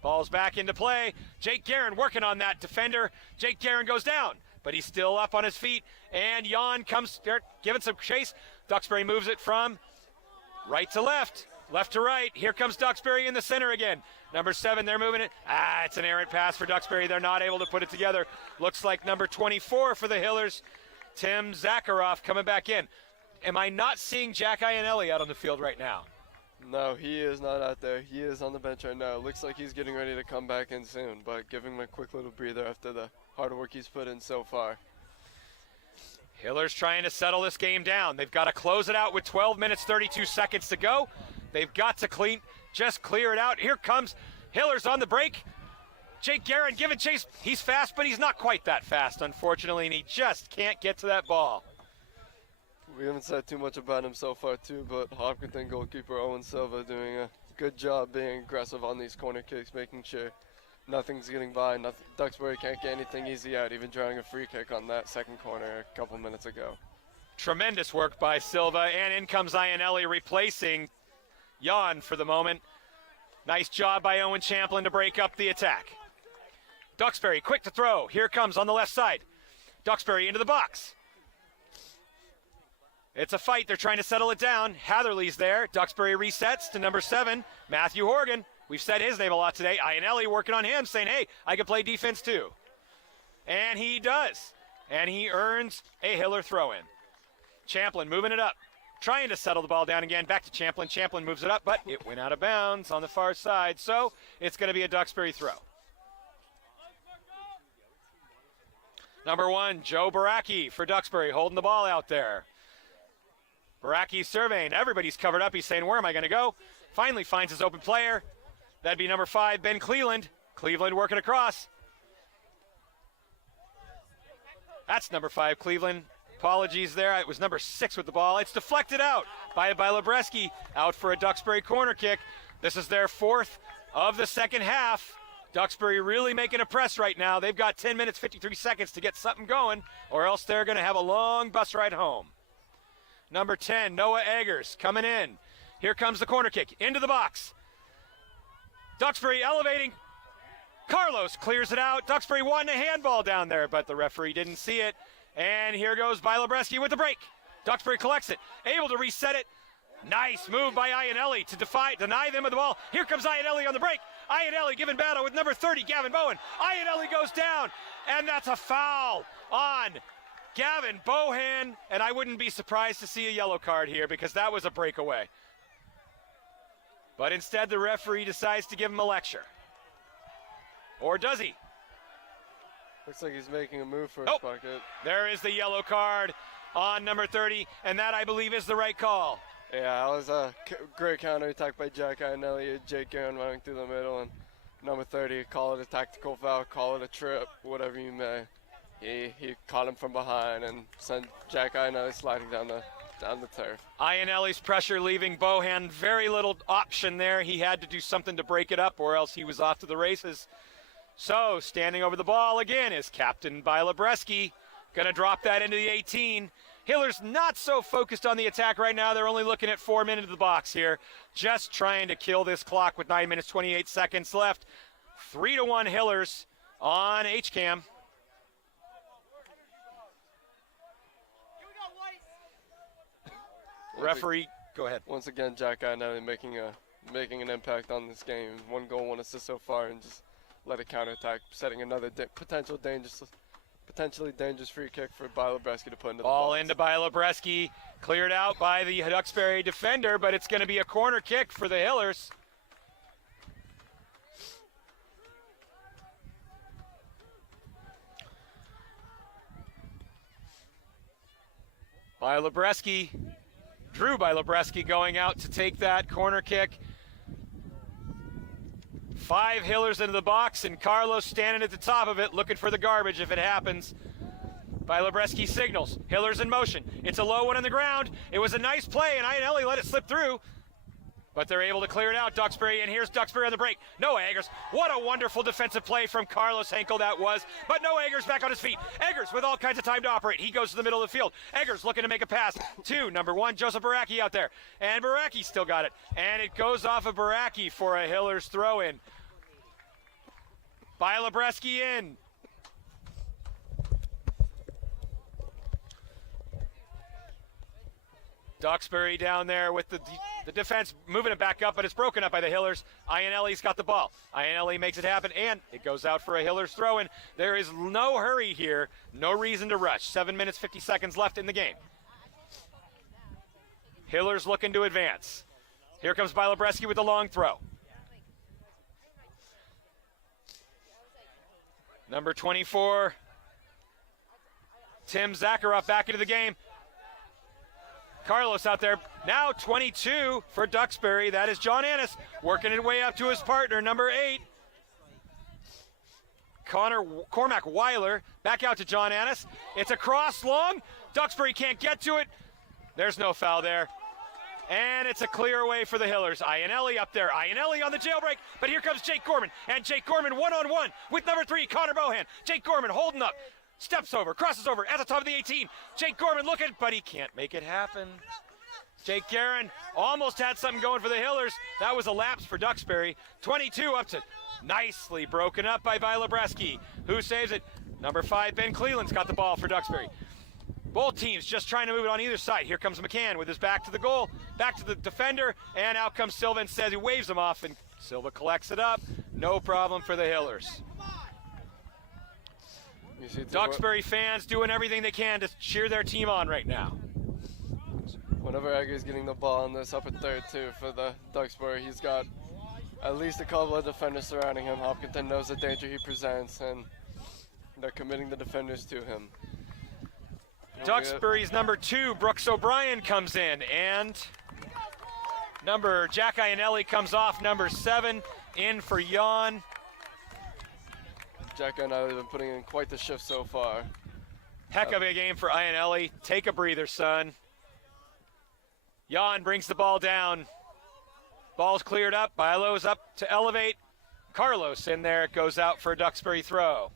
Ball's back into play. Jake Guerin working on that defender. Jake Guerin goes down, but he's still up on his feet. And Jan comes there, giving some chase. Duxbury moves it from right to left. Left to right. Here comes Duxbury in the center again. Number 7, they're moving it. It's an errant pass for Duxbury. They're not able to put it together. Looks like number 24 for the Hillers, Tim Zakharoff, coming back in. Am I not seeing Jack Iannelli out on the field right now? No, he is not out there. He is on the bench right now. Looks like he's getting ready to come back in soon, but giving him a quick little breather after the hard work he's put in so far. Hillers trying to settle this game down. They've got to close it out with 12 minutes, 32 seconds to go. They've got to just clear it out. Here comes Hillers on the break. Jake Guerin giving chase. He's fast, but he's not quite that fast, unfortunately, and he just can't get to that ball. We haven't said too much about him so far, too, but Hopkinton goalkeeper Owen Silva doing a good job being aggressive on these corner kicks, making sure nothing's getting by. Duxbury can't get anything easy out, even drawing a free kick on that second corner a couple minutes ago. Tremendous work by Silva, and in comes Iannelli replacing Jan for the moment. Nice job by Owen Champlin to break up the attack. Duxbury quick to throw. Here comes on the left side. Duxbury into the box. It's a fight. They're trying to settle it down. Hatherley's there. Duxbury resets to number 7, Matthew Horgan. We've said his name a lot today. Iannelli working on him, saying, hey, I can play defense too. And he does. And he earns a Hiller throw-in. Champlin moving it up. Trying to settle the ball down again. Back to Champlin. Champlin moves it up, but it went out of bounds on the far side. So it's going to be a Duxbury throw. Number 1, Joe Baraki for Duxbury, holding the ball out there. Baraki surveying. Everybody's covered up. He's saying, where am I going to go? Finally finds his open player. That'd be number 5, Ben Cleveland. Cleveland working across. That's number 5, Cleveland. Apologies there. It was number 6 with the ball. It's deflected out by Lebreski. Out for a Duxbury corner kick. This is their 4th of the second half. Duxbury really making a press right now. They've got 10 minutes, 53 seconds to get something going, or else they're going to have a long bus ride home. Number 10, Noah Eggers coming in. Here comes the corner kick into the box. Duxbury elevating. Carlos clears it out. Duxbury wanting a handball down there, but the referee didn't see it. And here goes Lebreski with the break. Duxbury collects it, able to reset it. Nice move by Iannelli to deny them of the ball. Here comes Iannelli on the break. Iannelli giving battle with number 30, Gavin Bowen. Iannelli goes down, and that's a foul on Gavin Bohan, and I wouldn't be surprised to see a yellow card here because that was a breakaway. But instead, the referee decides to give him a lecture. Or does he? Looks like he's making a move for his pocket. There is the yellow card on number 30, and that, I believe, is the right call. Yeah, that was a great counterattack by Jack Iannelli. Jake Guerin running through the middle, and number 30, call it a tactical foul, call it a trip, whatever you may. He caught him from behind and sent Jack Iannelli sliding down the turf. Iannelli's pressure leaving Bohan very little option there. He had to do something to break it up, or else he was off to the races. So, standing over the ball again is Captain Lebreski. Going to drop that into the 18. Hiller's not so focused on the attack right now. They're only looking at 4 minutes of the box here. Just trying to kill this clock with 9 minutes, 28 seconds left. 3-1 Hillers on HCAM. Referee, go ahead. Once again, Jack Iannelli making an impact on this game. 1 goal, 1 assist so far, and just let a counterattack, setting another potentially dangerous free kick for Lebreski to put into the ball box. Into Lebreski, cleared out by the Duxbury defender, but it's going to be a corner kick for the Hillers. Drew Lebreski going out to take that corner kick. 5 Hillers into the box, and Carlos standing at the top of it, looking for the garbage if it happens. Lebreski signals. Hillers in motion. It's a low one on the ground. It was a nice play, and Iannelli let it slip through. But they're able to clear it out, Duxbury, and here's Duxbury on the break. Noah Eggers. What a wonderful defensive play from Carlos Henkel that was. But Noah Eggers back on his feet. Eggers with all kinds of time to operate. He goes to the middle of the field. Eggers looking to make a pass to number 1, Joseph Baraki out there. And Baraki still got it. And it goes off of Baraki for a Hillers throw-in. Lebreski in. Duxbury down there with the defense moving it back up, but it's broken up by the Hillers. Ionelli's got the ball. Ionelli makes it happen, and it goes out for a Hillers throw-in. There is no hurry here, no reason to rush. 7 minutes, 50 seconds left in the game. Hillers looking to advance. Here comes Bilobreski with the long throw. Number 24, Tim Zakharov back into the game. Carlos out there. Now 22 for Duxbury. That is John Annis working his way up to his partner, number 8. Cormac Weiler back out to John Annis. It's a cross long. Duxbury can't get to it. There's no foul there. And it's a clear away for the Hillers. Ionelli up there. Ionelli on the jailbreak. But here comes Jake Gorman. And Jake Gorman one-on-one with number 3, Connor Bohan. Jake Gorman holding up. Steps over, crosses over at the top of the 18. Jake Gorman looking, but he can't make it happen. Jake Guerin almost had something going for the Hillers. That was a lapse for Duxbury. 22 up to nicely broken up by Bilobreski. Who saves it? Number 5, Ben Cleland's got the ball for Duxbury. Both teams just trying to move it on either side. Here comes McCann with his back to the goal, back to the defender, and out comes Silva and says he waves him off, and Silva collects it up. No problem for the Hillers. Duxbury fans doing everything they can to cheer their team on right now. Whenever Egger's getting the ball in this upper third too for the Duxbury, he's got at least a couple of defenders surrounding him. Hopkinton knows the danger he presents, and they're committing the defenders to him. Duxbury's number 2, Brooks O'Brien, comes in, and Jack Ionelli comes off, number 7, in for Jan. Jack and I have been putting in quite the shift so far. Heck of a game for Ionelli. Take a breather, son. Jan brings the ball down. Ball's cleared up. Bilo's up to elevate. Carlos in there. It goes out for a Duxbury throw.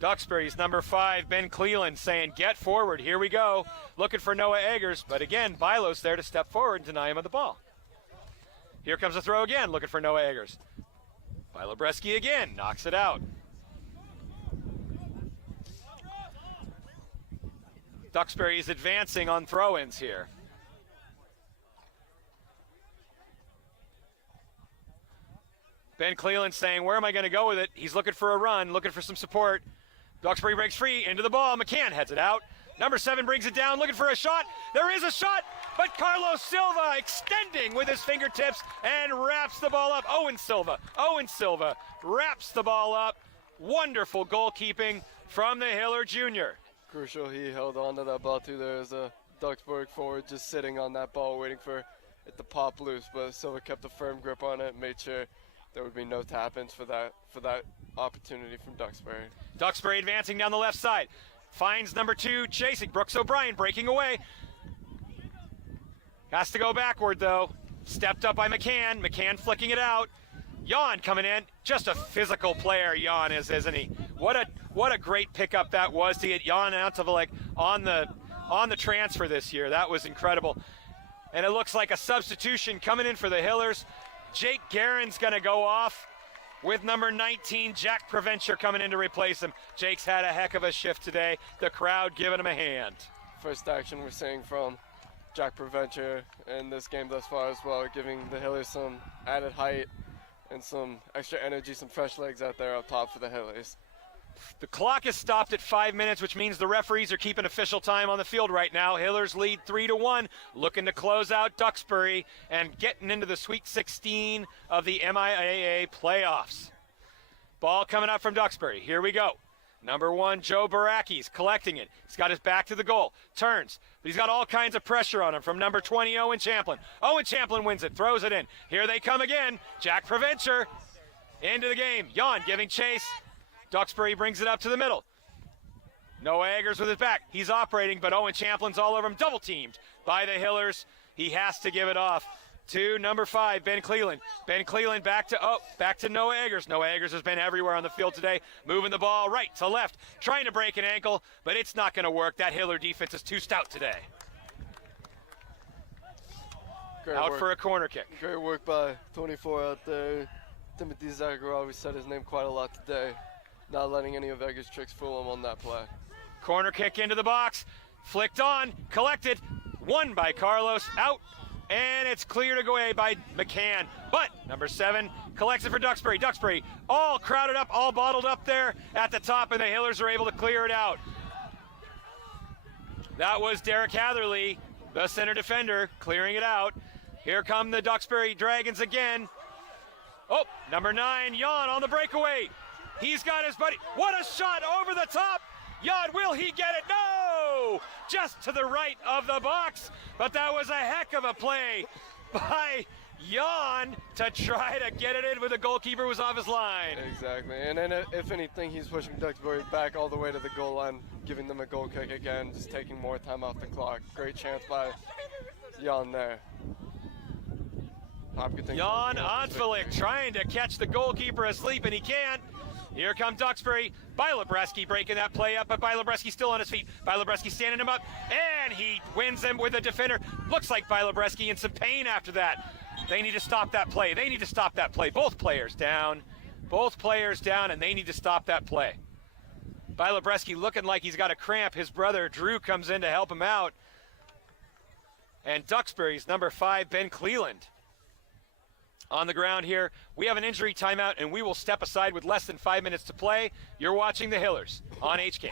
Duxbury's number 5, Ben Cleland, saying, get forward, here we go. Looking for Noah Eggers, but again, Bilo's there to step forward and deny him of the ball. Here comes a throw again, looking for Noah Eggers. Bilobreski again, knocks it out. Duxbury is advancing on throw-ins here. Ben Cleland saying, where am I going to go with it? He's looking for a run, looking for some support. Duxbury breaks free, into the ball. McCann heads it out. Number 7 brings it down, looking for a shot. There is a shot, but Carlos Silva extending with his fingertips and wraps the ball up. Owen Silva wraps the ball up. Wonderful goalkeeping from the Hiller Jr. Crucial, he held on to that ball too. There's a Duxbury forward just sitting on that ball waiting for it to pop loose, but Silva kept a firm grip on it, made sure there would be no tap-ins for that opportunity from Duxbury. Duxbury advancing down the left side. Finds number 2, chasing. Brooks O'Brien breaking away. Has to go backward, though. Stepped up by McCann. McCann flicking it out. Jan coming in. Just a physical player, Jan is, isn't he? What a great pickup that was to get Jan Antovalek on the transfer this year. That was incredible. And it looks like a substitution coming in for the Hillers. Jake Guerin's going to go off with number 19, Jack Preventure, coming in to replace him. Jake's had a heck of a shift today. The crowd giving him a hand. First action we're seeing from Jack Preventure in this game thus far as well, giving the Hillers some added height and some extra energy, some fresh legs out there up top for the Hillers. The clock is stopped at 5 minutes, which means the referees are keeping official time on the field right now. Hillers lead 3-1, looking to close out Duxbury and getting into the Sweet 16 of the MIAA playoffs. Ball coming up from Duxbury. Here we go. Number 1, Joe Barakis collecting it. He's got his back to the goal. Turns, but he's got all kinds of pressure on him from number 20, Owen Champlin. Owen Champlin wins it, throws it in. Here they come again. Jack Preventure into the game. Jan giving chase. Duxbury brings it up to the middle. Noah Eggers with his back. He's operating, but Owen Champlin's all over him. Double teamed by the Hillers. He has to give it off to number 5, Ben Cleland. Ben Cleland back to Noah Eggers. Noah Eggers has been everywhere on the field today, moving the ball right to left, trying to break an ankle, but it's not going to work. That Hiller defense is too stout today. Out for a corner kick. Great work by 24 out there. Timothy Zakharov, we said his name quite a lot today. Not letting any of Eggers' tricks fool him on that play. Corner kick into the box. Flicked on. Collected. Won by Carlos, out, and it's cleared away by McCann. But number 7 collects it for Duxbury. Duxbury all crowded up, all bottled up there at the top, and the Hillers are able to clear it out. That was Derek Hatherley, the center defender, clearing it out. Here come the Duxbury Dragons again. Oh, number 9, Jan on the breakaway. He's got his buddy. What a shot over the top. Jan, will he get it? No! Just to the right of the box. But that was a heck of a play by Jan to try to get it in when the goalkeeper was off his line. Exactly. And then if anything, he's pushing Duxbury back all the way to the goal line, giving them a goal kick again, just taking more time off the clock. Great chance by Jan there. Jan Ansvelik trying to catch the goalkeeper asleep, and he can't. Here come Duxbury. Bilebreski breaking that play up, but Bilebreski still on his feet. Bilebreski standing him up, and he wins him with a defender. Looks like Bilebreski in some pain after that. They need to stop that play. They need to stop that play. Both players down. Both players down, and they need to stop that play. Bilebreski looking like he's got a cramp. His brother Drew comes in to help him out. And Duxbury's number 5, Ben Cleland, on the ground here. We have an injury timeout, and we will step aside with less than 5 minutes to play. You're watching the Hillers on HCAM.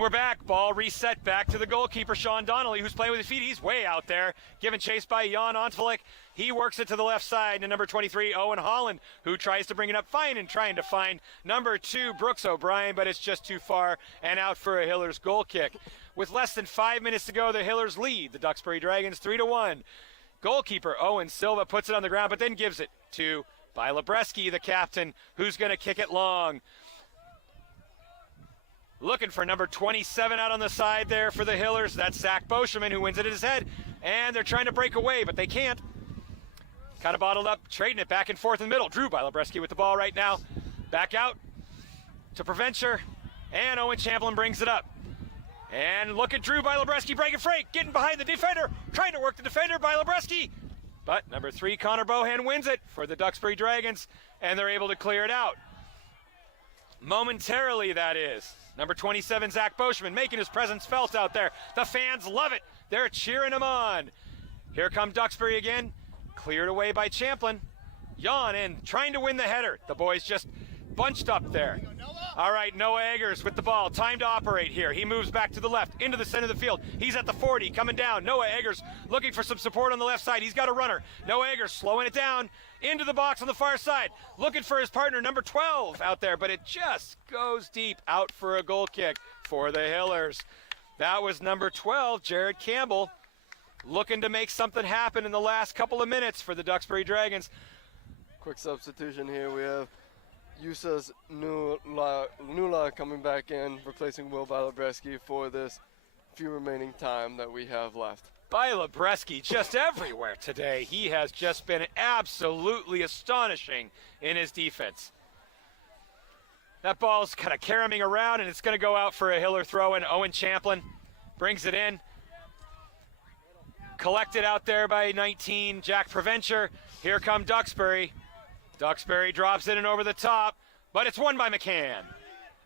We're back. Ball reset back to the goalkeeper, Sean Donnelly, who's playing with his feet. He's way out there, given chase by Jan Ansvelik. He works it to the left side, and number 23, Owen Holland, who tries to bring it up fine and trying to find number 2, Brooks O'Brien, but it's just too far and out for a Hillers goal kick. With less than 5 minutes to go, the Hillers lead the Duxbury Dragons 3-1. Goalkeeper Owen Silva puts it on the ground, but then gives it to Bilebreski, the captain, who's going to kick it long. Looking for number 27 out on the side there for the Hillers. That's Zach Boscheman, who wins it at his head. And they're trying to break away, but they can't. Kind of bottled up, trading it back and forth in the middle. Drew Bilebreski with the ball right now. Back out to Preventure. And Owen Champlin brings it up. And look at Drew Bilebreski breaking free, getting behind the defender, trying to work the defender, Bilebreski. But number 3, Connor Bohan, wins it for the Duxbury Dragons, and they're able to clear it out. Momentarily, that is. Number 27, Zach Boscheman, making his presence felt out there. The fans love it. They're cheering him on. Here come Duxbury again. Cleared away by Champlin. Jan in, trying to win the header. The boys just bunched up there. All right, Noah Eggers with the ball. Time to operate here. He moves back to the left, into the center of the field. He's at the 40, coming down. Noah Eggers looking for some support on the left side. He's got a runner. Noah Eggers slowing it down into the box on the far side. Looking for his partner, number 12, out there, but it just goes deep, out for a goal kick for the Hillers. That was number 12, Jared Campbell, looking to make something happen in the last couple of minutes for the Duxbury Dragons. Quick substitution here. We have Yusas Nula coming back in, replacing Will Bilebreski for this few remaining time that we have left. Bilebreski just everywhere today. He has just been absolutely astonishing in his defense. That ball's kind of caroming around, and it's going to go out for a Hiller throw-in. Owen Champlin brings it in. Collected out there by 19, Jack Preventure. Here come Duxbury. Duxbury drops it in over the top, but it's won by McCann.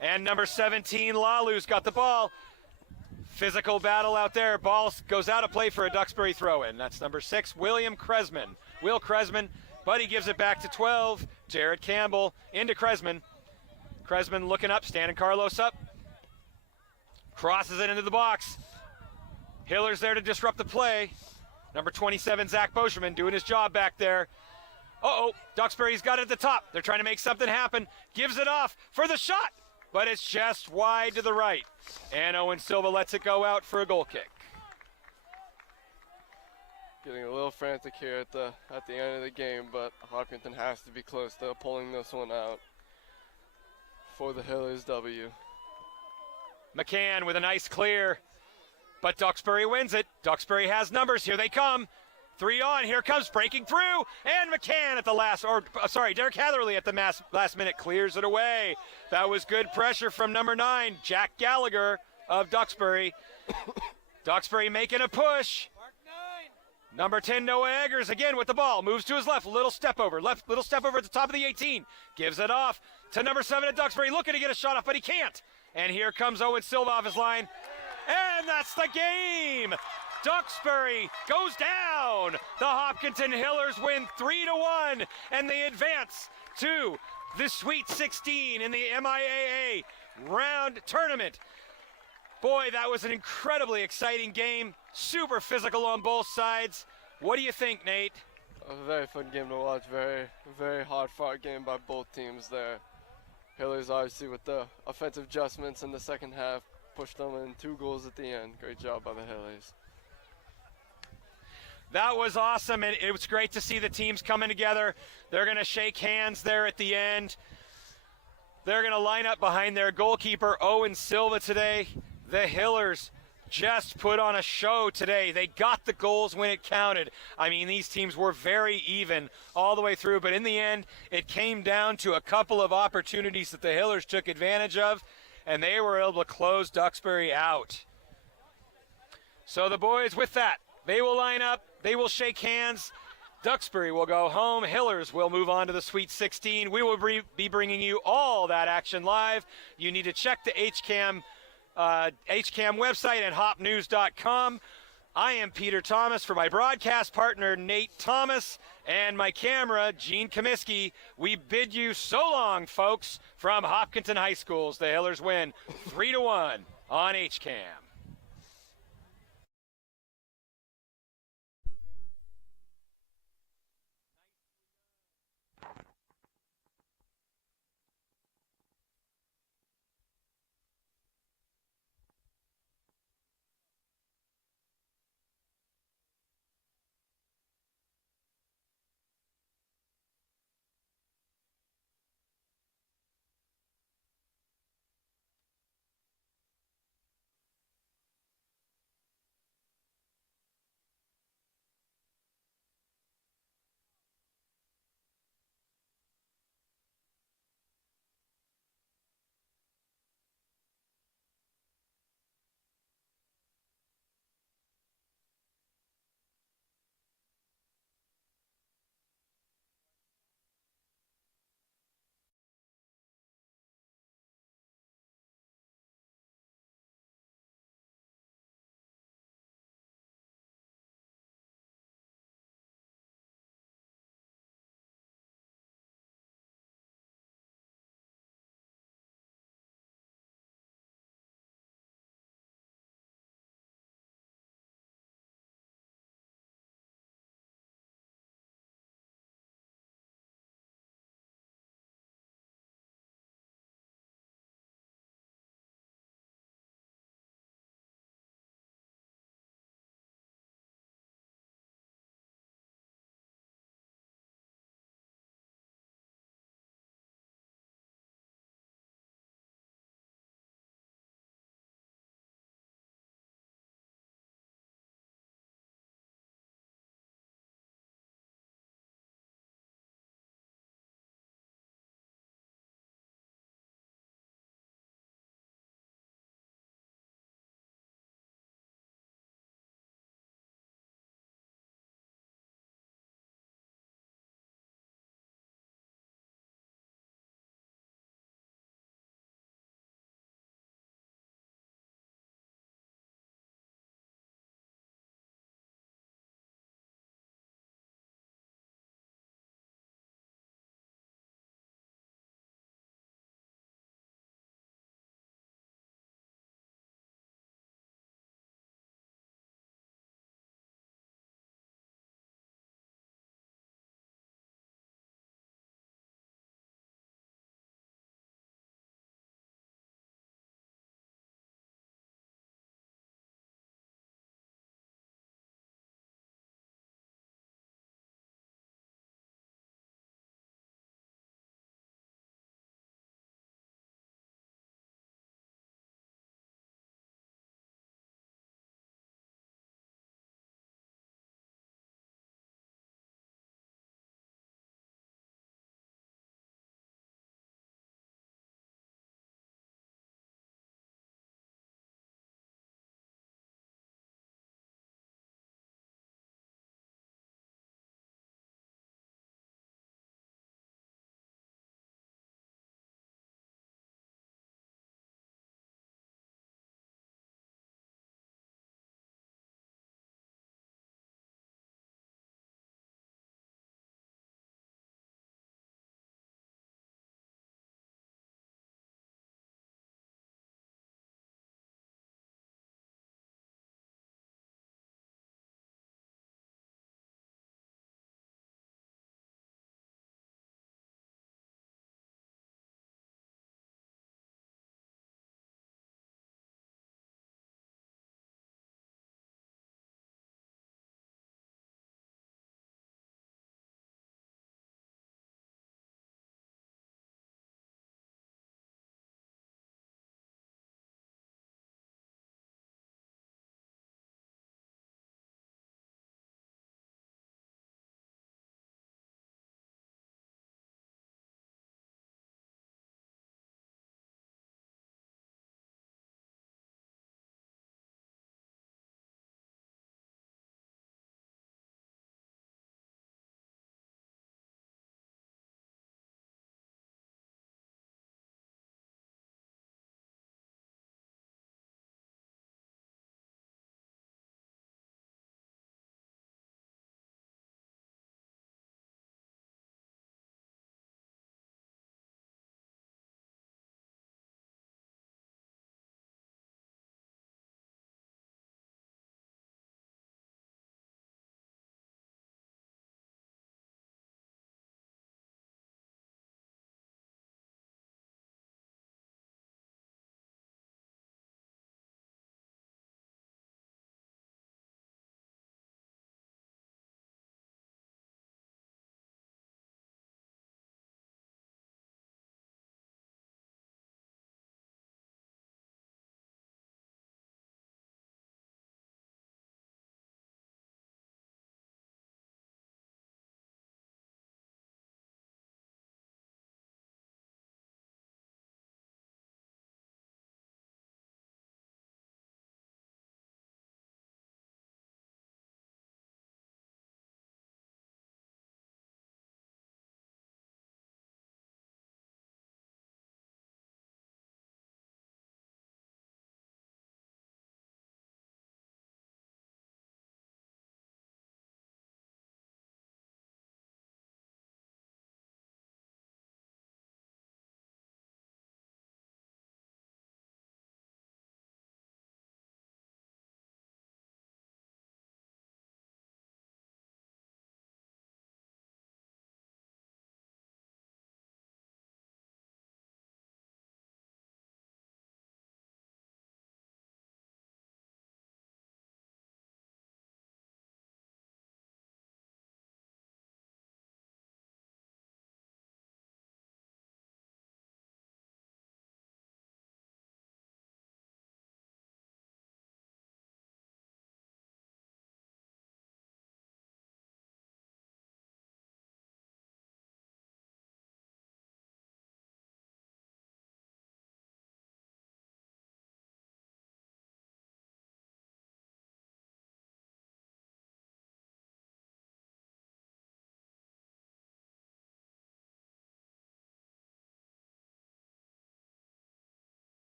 And number 17, Lalu's got the ball. Physical battle out there. Ball goes out of play for a Duxbury throw-in. That's number 6, Will Kresman, but he gives it back to 12, Jared Campbell, into Kresman. Kresman looking up, standing Carlos up. Crosses it into the box. Hiller's there to disrupt the play. Number 27, Zach Boscheman, doing his job back there. Duxbury's got it at the top. They're trying to make something happen. Gives it off for the shot, but it's just wide to the right. And Owen Silva lets it go out for a goal kick. Getting a little frantic here at the end of the game, but Hopkinton has to be close to pulling this one out. for the Hillers W. McCann with a nice clear, but Duxbury wins it. Duxbury has numbers. Here they come. 3 on. Here comes breaking through, and McCann at the Derek Hatherley at the last minute clears it away. That was good pressure from number 9, Jack Gallagher of Duxbury. Duxbury making a push. Number 10, Noah Eggers again with the ball. Moves to his left. Little step over at the top of the 18. Gives it off to number 7 at Duxbury. Looking to get a shot off, but he can't. And here comes Owen Silva off his line. And that's the game. Duxbury goes down. The Hopkinton Hillers win 3-1, and they advance to the Sweet 16 in the MIAA round tournament. Boy, that was an incredibly exciting game. Super physical on both sides. What do you think, Nate? A very fun game to watch. Very, very hard-fought game by both teams there. Hillers obviously with the offensive adjustments in the second half pushed them in 2 goals at the end. Great job by the Hillers. That was awesome, and it was great to see the teams coming together. They're going to shake hands there at the end. They're going to line up behind their goalkeeper, Owen Silva, today. The Hillers just put on a show today. They got the goals when it counted. I mean, these teams were very even all the way through, but in the end, it came down to a couple of opportunities that the Hillers took advantage of, and they were able to close Duxbury out. So the boys, with that, they will line up. They will shake hands. Duxbury will go home. Hillers will move on to the Sweet 16. We will be bringing you all that action live. You need to check the HCAM website at hopnews.com. I am Peter Thomas for my broadcast partner, Nate Thomas, and my camera, Gene Comiskey. We bid you so long, folks, from Hopkinton High Schools. The Hillers win 3-1 on HCAM.